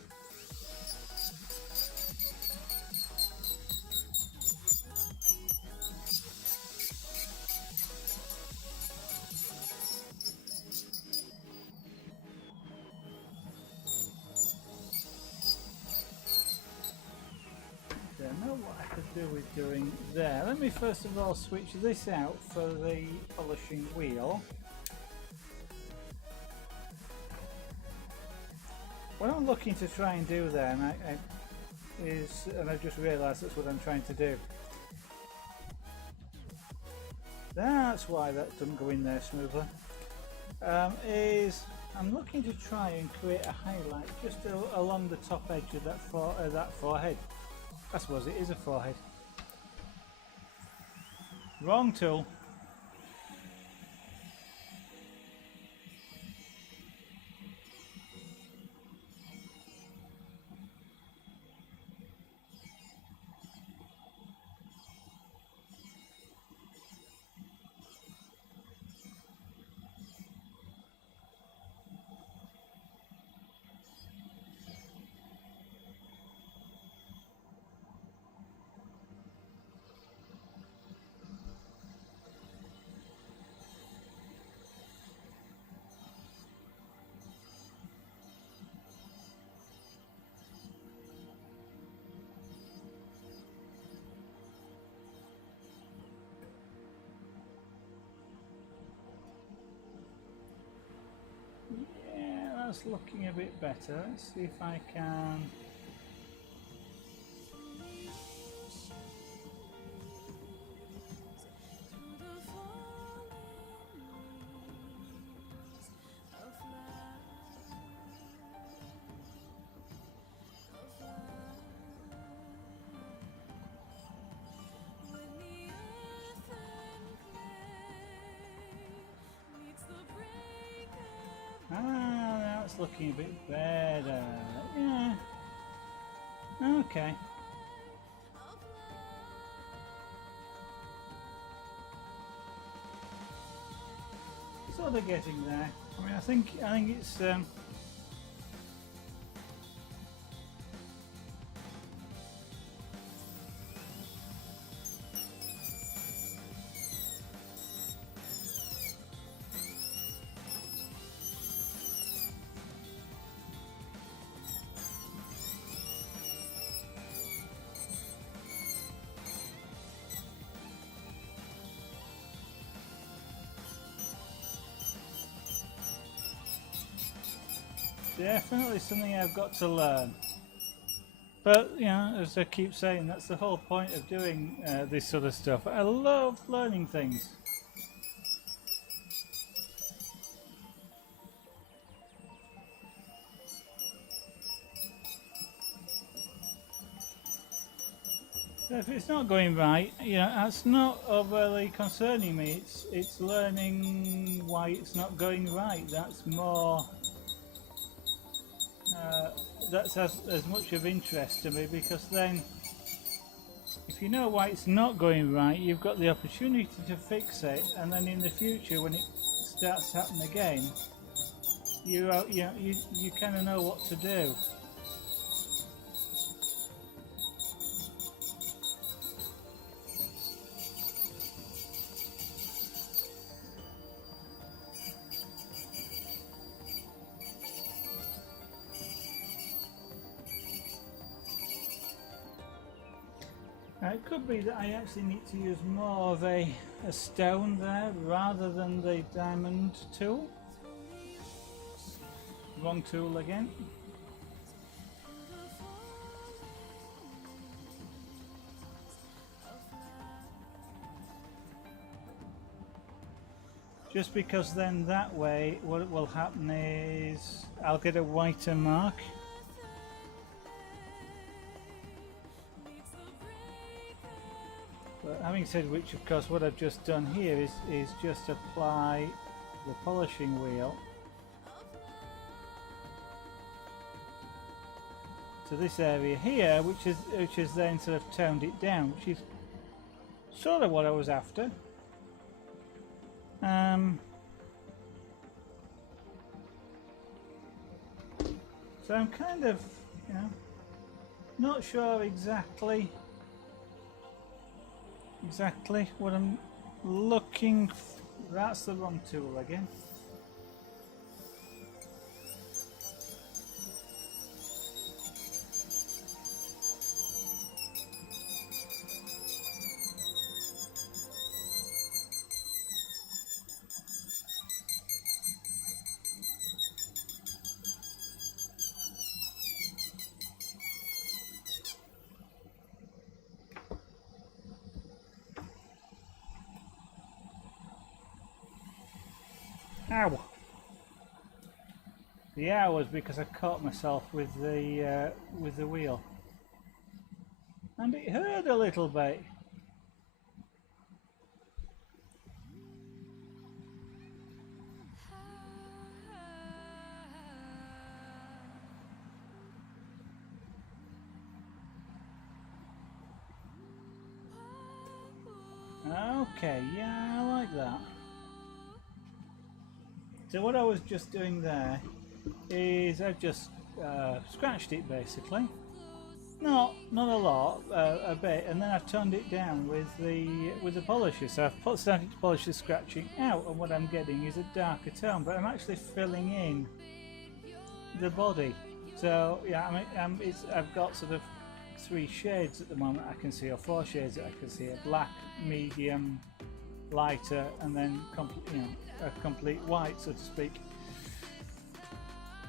Don't know what I could do with doing there. Let me first of all switch this out for the polishing wheel. What I'm looking to try and do there, and I've just realised that's what I'm trying to do. That's why that doesn't go in there smoothly. Is I'm looking to try and create a highlight just along the top edge of that forehead. I suppose it is a forehead. Wrong tool. Yeah, that's looking a bit better. Let's see if I can. Now it's looking a bit better. Yeah. Okay. Sort of getting there. I mean, I think it's. Definitely something I've got to learn. But, you know, as I keep saying, that's the whole point of doing this sort of stuff. I love learning things. So if it's not going right, you know, that's not overly concerning me. It's learning why it's not going right. That's more... that's as much of interest to me, because then if you know why it's not going right, you've got the opportunity to fix it, and then in the future when it starts happening again, you kind of know what to do. It could be that I actually need to use more of a stone there rather than the diamond tool. Wrong tool again. just because then that way what will happen is I'll get a whiter mark. But having said which, of course, what I've just done here is just apply the polishing wheel to this area here, which is then sort of toned it down, which is sort of what I was after. So I'm kind of, you know, not sure exactly what I'm looking for. That's the wrong tool again. Ow! The ow was because I caught myself with the wheel, and it hurt a little bit. Okay, yeah, I like that. So what I was just doing there is I've just scratched it basically, not a lot, a bit, and then I've toned it down with the polisher. So I've started to polish the scratching out, and what I'm getting is a darker tone, but I'm actually filling in the body. So yeah, I mean, I've got sort of 3 shades at the moment I can see, or 4 shades that I can see: a black, medium, lighter, and then a complete white, so to speak.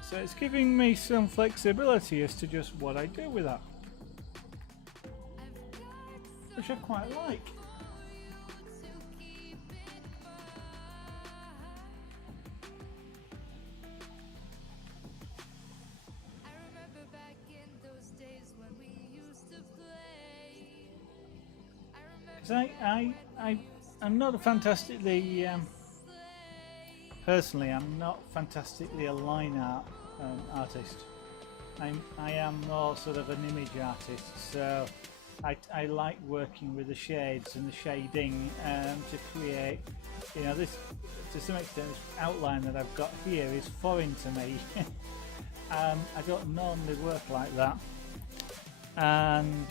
So it's giving me some flexibility as to just what I do with that, which I quite like. Because I'm not a fantastically personally, I'm not fantastically a line art artist. I am more sort of an image artist, so I like working with the shades and the shading to create, you know, this, to some extent, this outline that I've got here is foreign to me. I don't normally work like that, and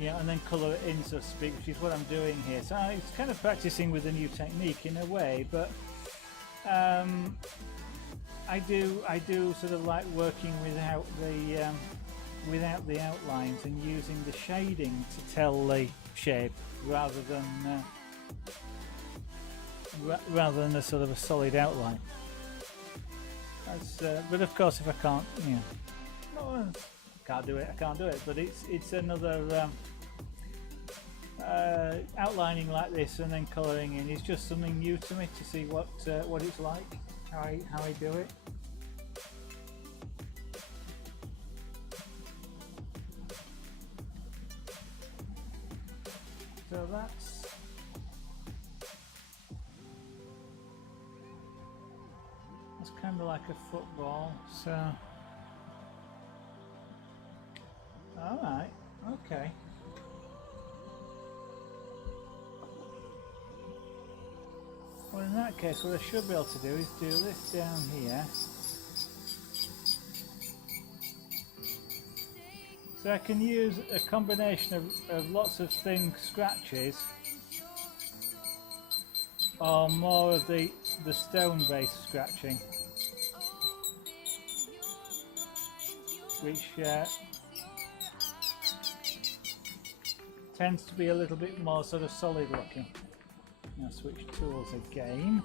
yeah, and then colour it in, so to speak, which is what I'm doing here. So it's kind of practicing with a new technique in a way, but I do sort of like working without the outlines and using the shading to tell the shape rather than a sort of a solid outline. That's, but of course, if I can't, you know, can't do it, I can't do it. But it's another outlining like this and then colouring in is just something new to me, to see what it's like, how I do it. So that's kind of like a football. So all right, okay. Well, in that case, what I should be able to do is do this down here. So I can use a combination of lots of thin scratches, or more of the stone-based scratching, which tends to be a little bit more sort of solid looking. Now switch tools again.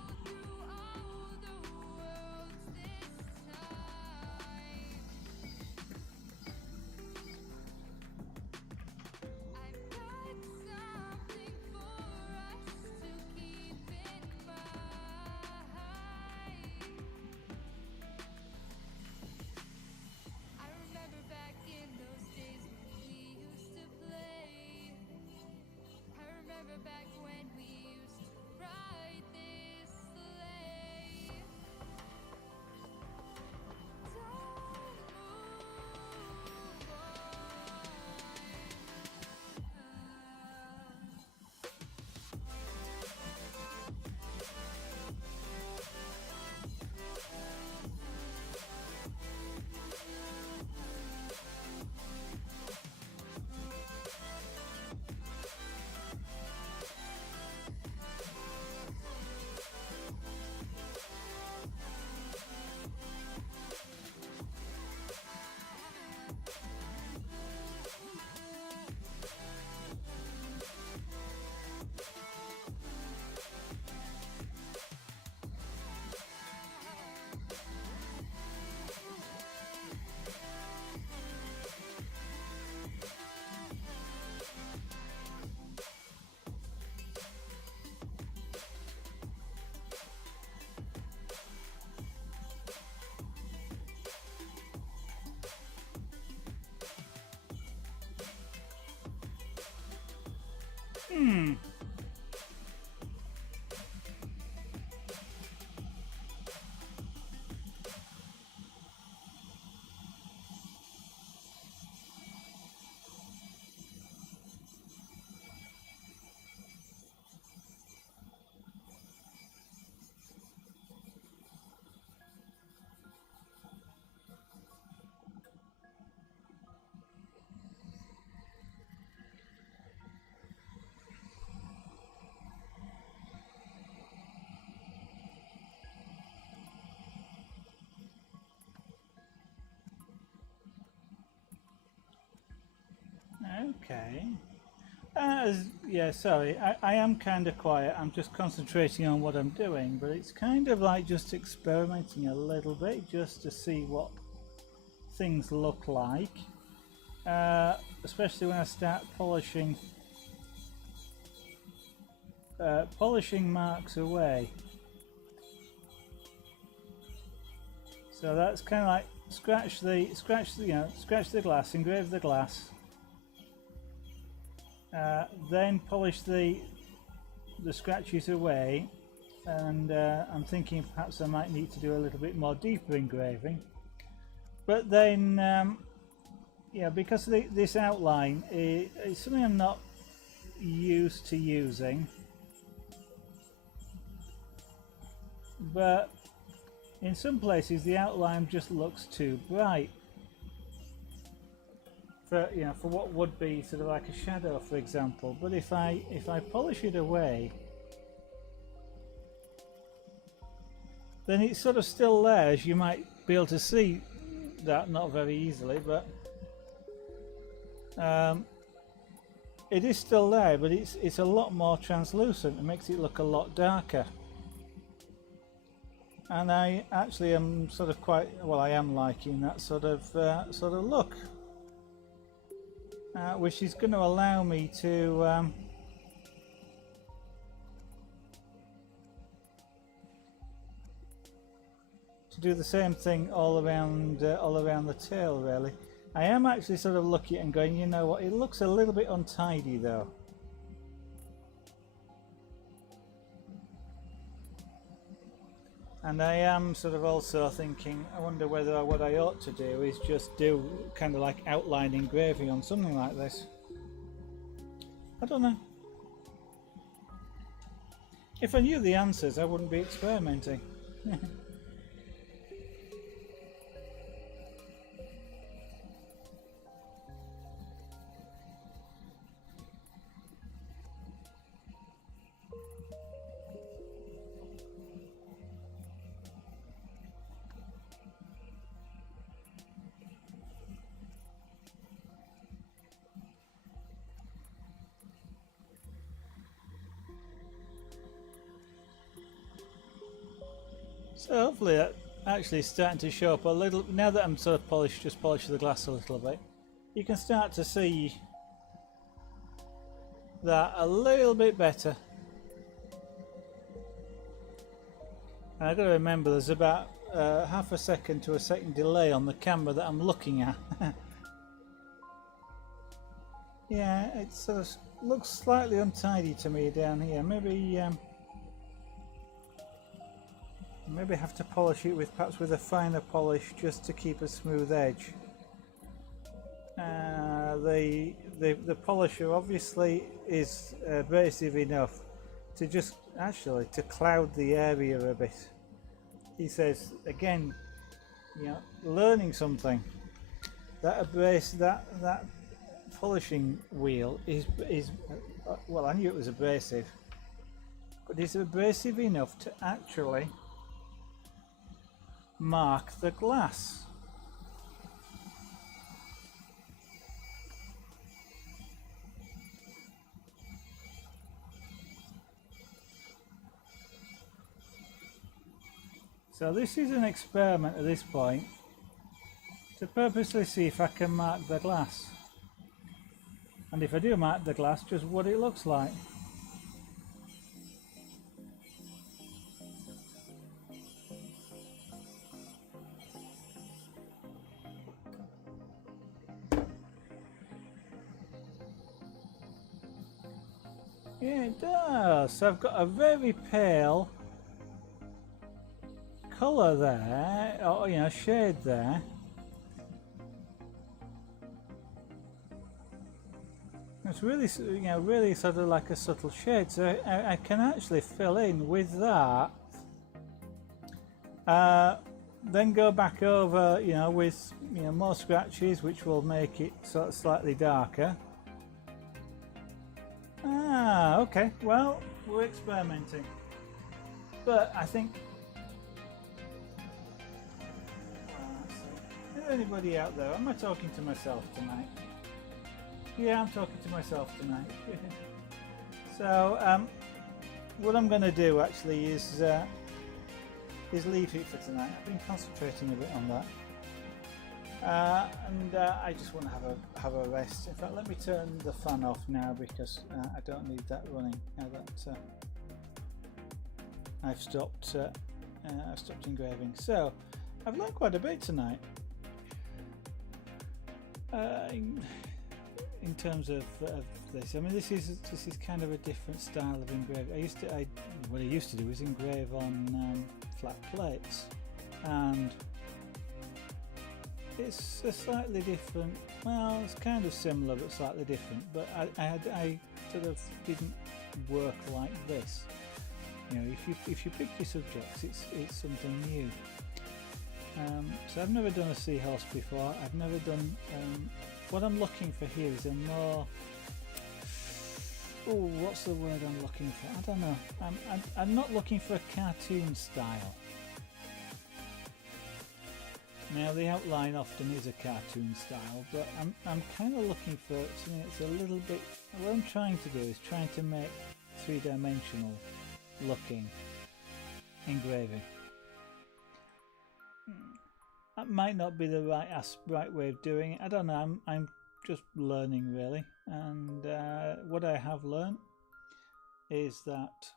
Yeah, sorry, I am kind of quiet. I'm just concentrating on what I'm doing, but it's kind of like just experimenting a little bit just to see what things look like, especially when I start polishing marks away. So that's kind of like scratch the glass, engrave the glass. Then polish the scratches away, and I'm thinking perhaps I might need to do a little bit more deeper engraving. But then, yeah, because this outline is something I'm not used to using, but in some places the outline just looks too bright. For what would be sort of like a shadow, for example. But if I polish it away, then it's sort of still there, as you might be able to see that, not very easily, but it is still there, but it's a lot more translucent. It makes it look a lot darker. And I actually am sort of I am liking that sort of look. Which is going to allow me to do the same thing all around the tail. Really, I am actually sort of looking and going, you know what? It looks a little bit untidy though. And I am sort of also thinking, I wonder whether what I ought to do is just do kind of like outline engraving on something like this. I don't know. If I knew the answers, I wouldn't be experimenting. So hopefully that actually is starting to show up a little, now that I'm sort of polish the glass a little bit. You can start to see that a little bit better. And I've got to remember there's about half a second to a second delay on the camera that I'm looking at. Yeah, it sort of looks slightly untidy to me down here. Maybe have to polish it perhaps with a finer polish just to keep a smooth edge. The polisher obviously is abrasive enough to just actually to cloud the area a bit. He says again, learning something. That polishing wheel is well, I knew it was abrasive, but it's abrasive enough to actually mark the glass. So this is an experiment at this point to purposely see if I can mark the glass, and if I do mark the glass, just what it looks like. Yeah, it does. So I've got a very pale colour there, or shade there. It's really, really sort of like a subtle shade. So I can actually fill in with that. Then go back over, with more scratches, which will make it sort of slightly darker. Ah, okay. Well, we're experimenting, but I think. Is there anybody out there? Am I talking to myself tonight? Yeah, I'm talking to myself tonight. So, what I'm going to do actually is leave it for tonight. I've been concentrating a bit on that, and I just want to have a rest. In fact, let me turn the fan off now because I don't need that running now that I've stopped engraving. So, I've learned quite a bit tonight. In terms of this, I mean, this is kind of a different style of engraving. What I used to do is engrave on flat plates, and it's a slightly different. Well, it's kind of similar but slightly different. But I sort of didn't work like this. You know, if you pick your subjects, it's something new. So I've never done a seahorse before. I've never done. What I'm looking for here is a more. Oh, what's the word I'm looking for? I don't know. I'm not looking for a cartoon style. Now the outline often is a cartoon style, but I'm kind of looking for something that's a little bit. What I'm trying to do is trying to make three-dimensional looking engraving. That might not be the right way of doing it. I don't know. I'm just learning really, and what I have learned is that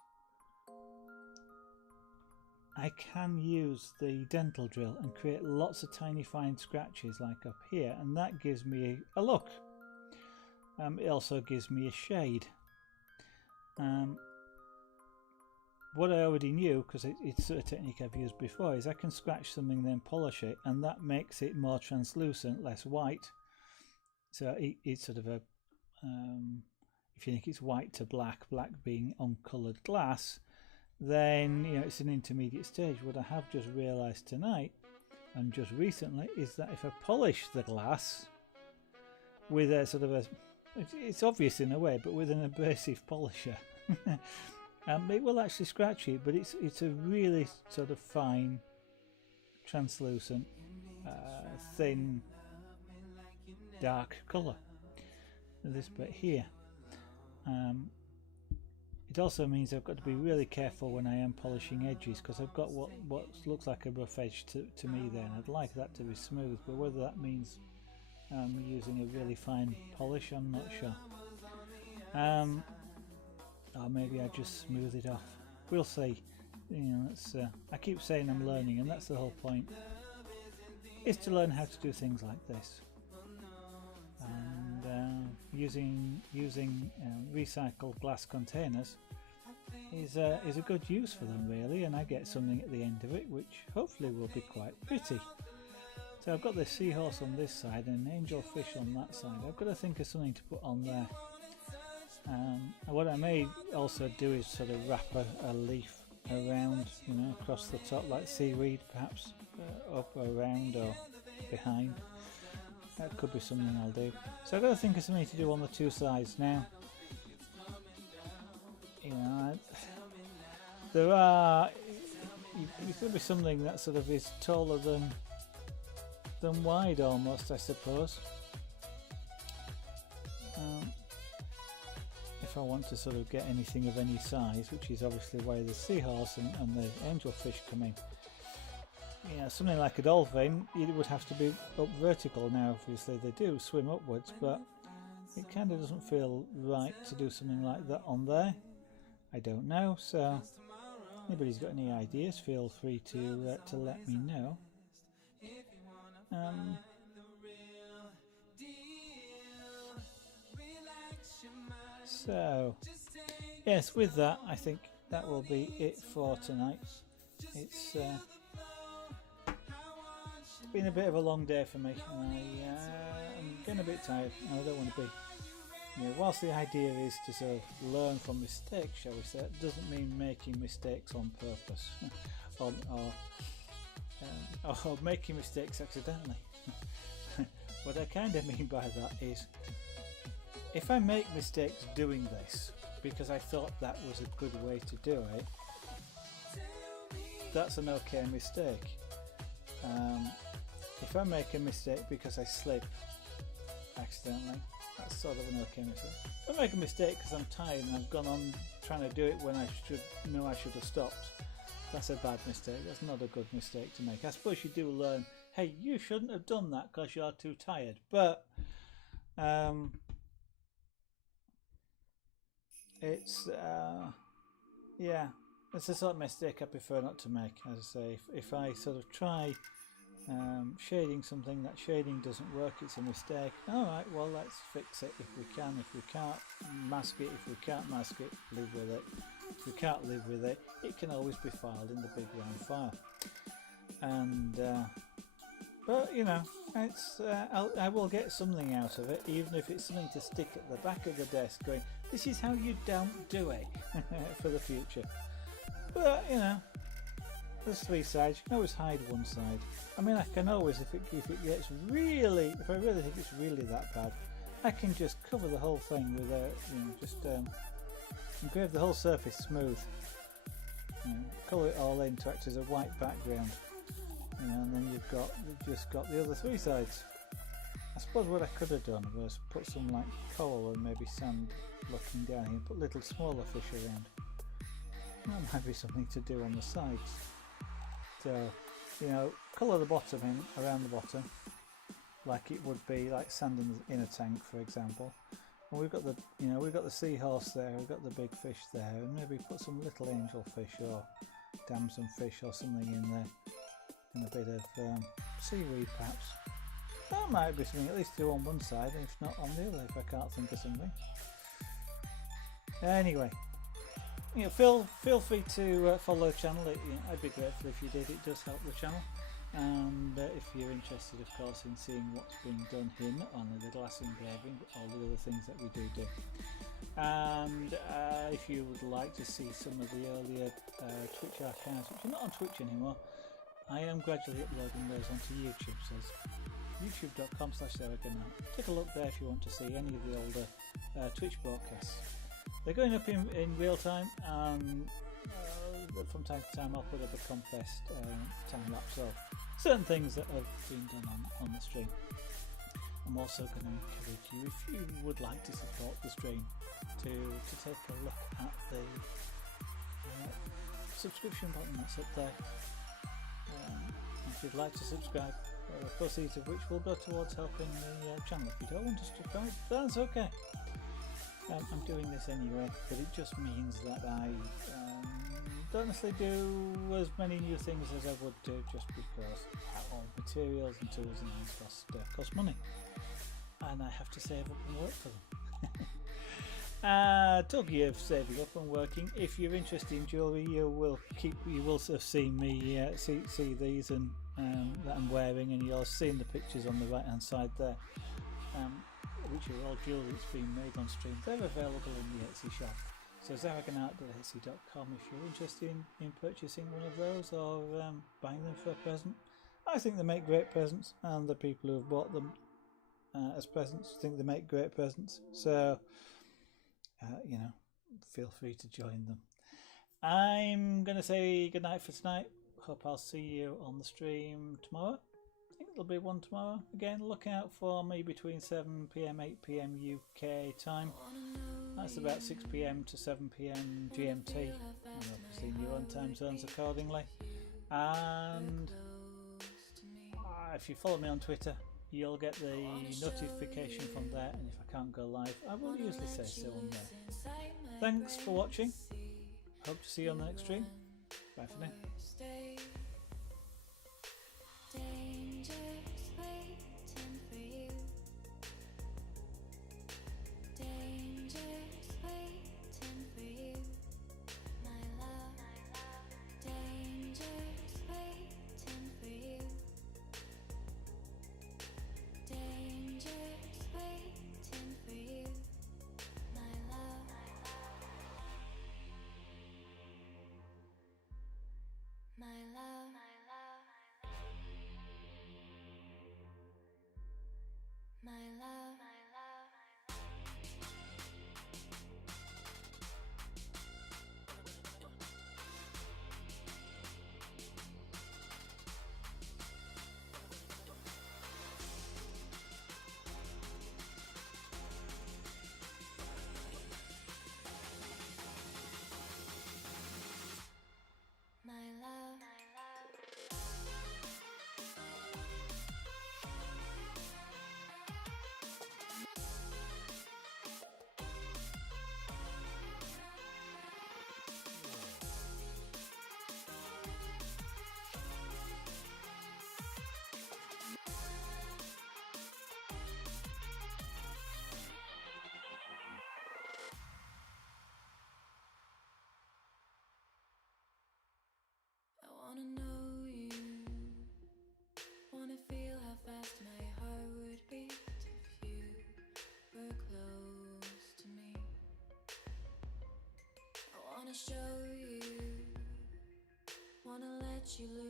I can use the dental drill and create lots of tiny fine scratches like up here, and that gives me a look. It also gives me a shade. What I already knew, because it's a technique I've used before, is I can scratch something and then polish it, and that makes it more translucent, less white. So it's sort of a, if you think it's white to black, black being uncoloured glass, then you know it's an intermediate stage. What I have just realised tonight, and just recently, is that if I polish the glass with a sort of a, it's obvious in a way, but with an abrasive polisher. It will actually scratch it, but it's a really sort of fine, translucent, thin, dark colour. This bit here. It also means I've got to be really careful when I am polishing edges, because I've got what looks like a rough edge to me there, and I'd like that to be smooth. But whether that means using a really fine polish, I'm not sure. Or maybe I just smooth it off. We'll see. You know, I keep saying I'm learning, and that's the whole point. Is to learn how to do things like this. And using recycled glass containers is a good use for them really, and I get something at the end of it which hopefully will be quite pretty. So I've got the seahorse on this side and an angelfish on that side. I've got to think of something to put on there. What I may also do is sort of wrap a leaf around, you know, across the top, like seaweed, perhaps up, around, or behind. That could be something I'll do. So I've got to think of something to do on the two sides now. You know, it could be something that sort of is taller than wide almost, I suppose. If I want to sort of get anything of any size, which is obviously where the seahorse and the angelfish come in. Yeah, something like a dolphin, it would have to be up vertical. Now obviously they do swim upwards, but it kind of doesn't feel right to do something like that on there. I don't know, so if anybody's got any ideas, feel free to let me know. So yes, with that I think that will be it for tonight. It's been a bit of a long day for me, and I'm getting a bit tired, and I don't want to be. You know, whilst the idea is to sort of learn from mistakes, shall we say, it doesn't mean making mistakes on purpose, or making mistakes accidentally. What I kind of mean by that is, if I make mistakes doing this because I thought that was a good way to do it, that's an okay mistake. If I make a mistake because I slip accidentally, that's sort of an okay mistake. If I make a mistake because I'm tired and I've gone on trying to do it when I should have stopped, that's a bad mistake. That's not a good mistake to make. I suppose you do learn, hey, you shouldn't have done that because you're too tired. But it's yeah, it's a sort of mistake I prefer not to make. As I say, if I sort of try shading something, that shading doesn't work, it's a mistake. Alright, well, let's fix it if we can. If we can't mask it, if we can't mask it, live with it. If we can't live with it, it can always be filed in the big round file. And but you know, it's I will get something out of it, even if it's something to stick at the back of the desk going, this is how you don't do it for the future. But you know, there's three sides. You can always hide one side. I mean, I can always, if it gets really, if I really think it's really that bad, I can just cover the whole thing with a, you know, just engrave the whole surface smooth. You know, colour it all in to act as a white background. You know, and then you've just got the other three sides. I suppose what I could have done was put some like coral and maybe sand looking down here, put little smaller fish around. That might be something to do on the sides. So, you know, colour the bottom in, around the bottom, like it would be like sand in a tank, for example. And we've got the, you know, we've got the seahorse there, we've got the big fish there, and maybe put some little angel fish or damson fish or something in there, and a bit of seaweed perhaps. That might be something at least to do on one side, and if not on the other, if I can't think of something. Anyway, you know, feel free to follow the channel. You know, I'd be grateful if you did. It does help the channel. And if you're interested, of course, in seeing what's being done here, not only the glass engraving, but all the other things that we do. And if you would like to see some of the earlier Twitch archives, which are not on Twitch anymore, I am gradually uploading those onto YouTube. So it's youtube.com/SarahGarnett. Take a look there if you want to see any of the older Twitch broadcasts. They're going up in real time, and from time to time I'll put up a compressed time lapse of certain things that have been done on the stream. I'm also going to encourage you, if you would like to support the stream, to take a look at the subscription button that's up there. If you'd like to subscribe, the proceeds of which will go towards helping the channel. If you don't want to subscribe, that's okay. I'm doing this anyway, but it just means that I don't necessarily do as many new things as I would do, just because all materials and tools and things cost money, and I have to save up and work for them. Talking of saving up and working, if you're interested in jewellery, you will have seen me see these and that I'm wearing, and you'll have seen the pictures on the right hand side there. Which are all jewellery that's been made on stream. They're available in the Etsy shop. So sarahgarnett.etsy.com if you're interested in purchasing one of those or buying them for a present. I think they make great presents, and the people who have bought them as presents think they make great presents. So, you know, feel free to join them. I'm going to say goodnight for tonight. Hope I'll see you on the stream tomorrow. I think there'll be one tomorrow. Again, look out for me between 7 PM 8 PM UK time. That's about 6 PM to 7 PM GMT, and obviously in your own time zones accordingly. And if you follow me on Twitter, you'll get the notification from there, and if I can't go live, I will usually say so on there. Thanks for watching. Hope to see you on the next stream. Bye for now. My love. show you, wanna let you loose.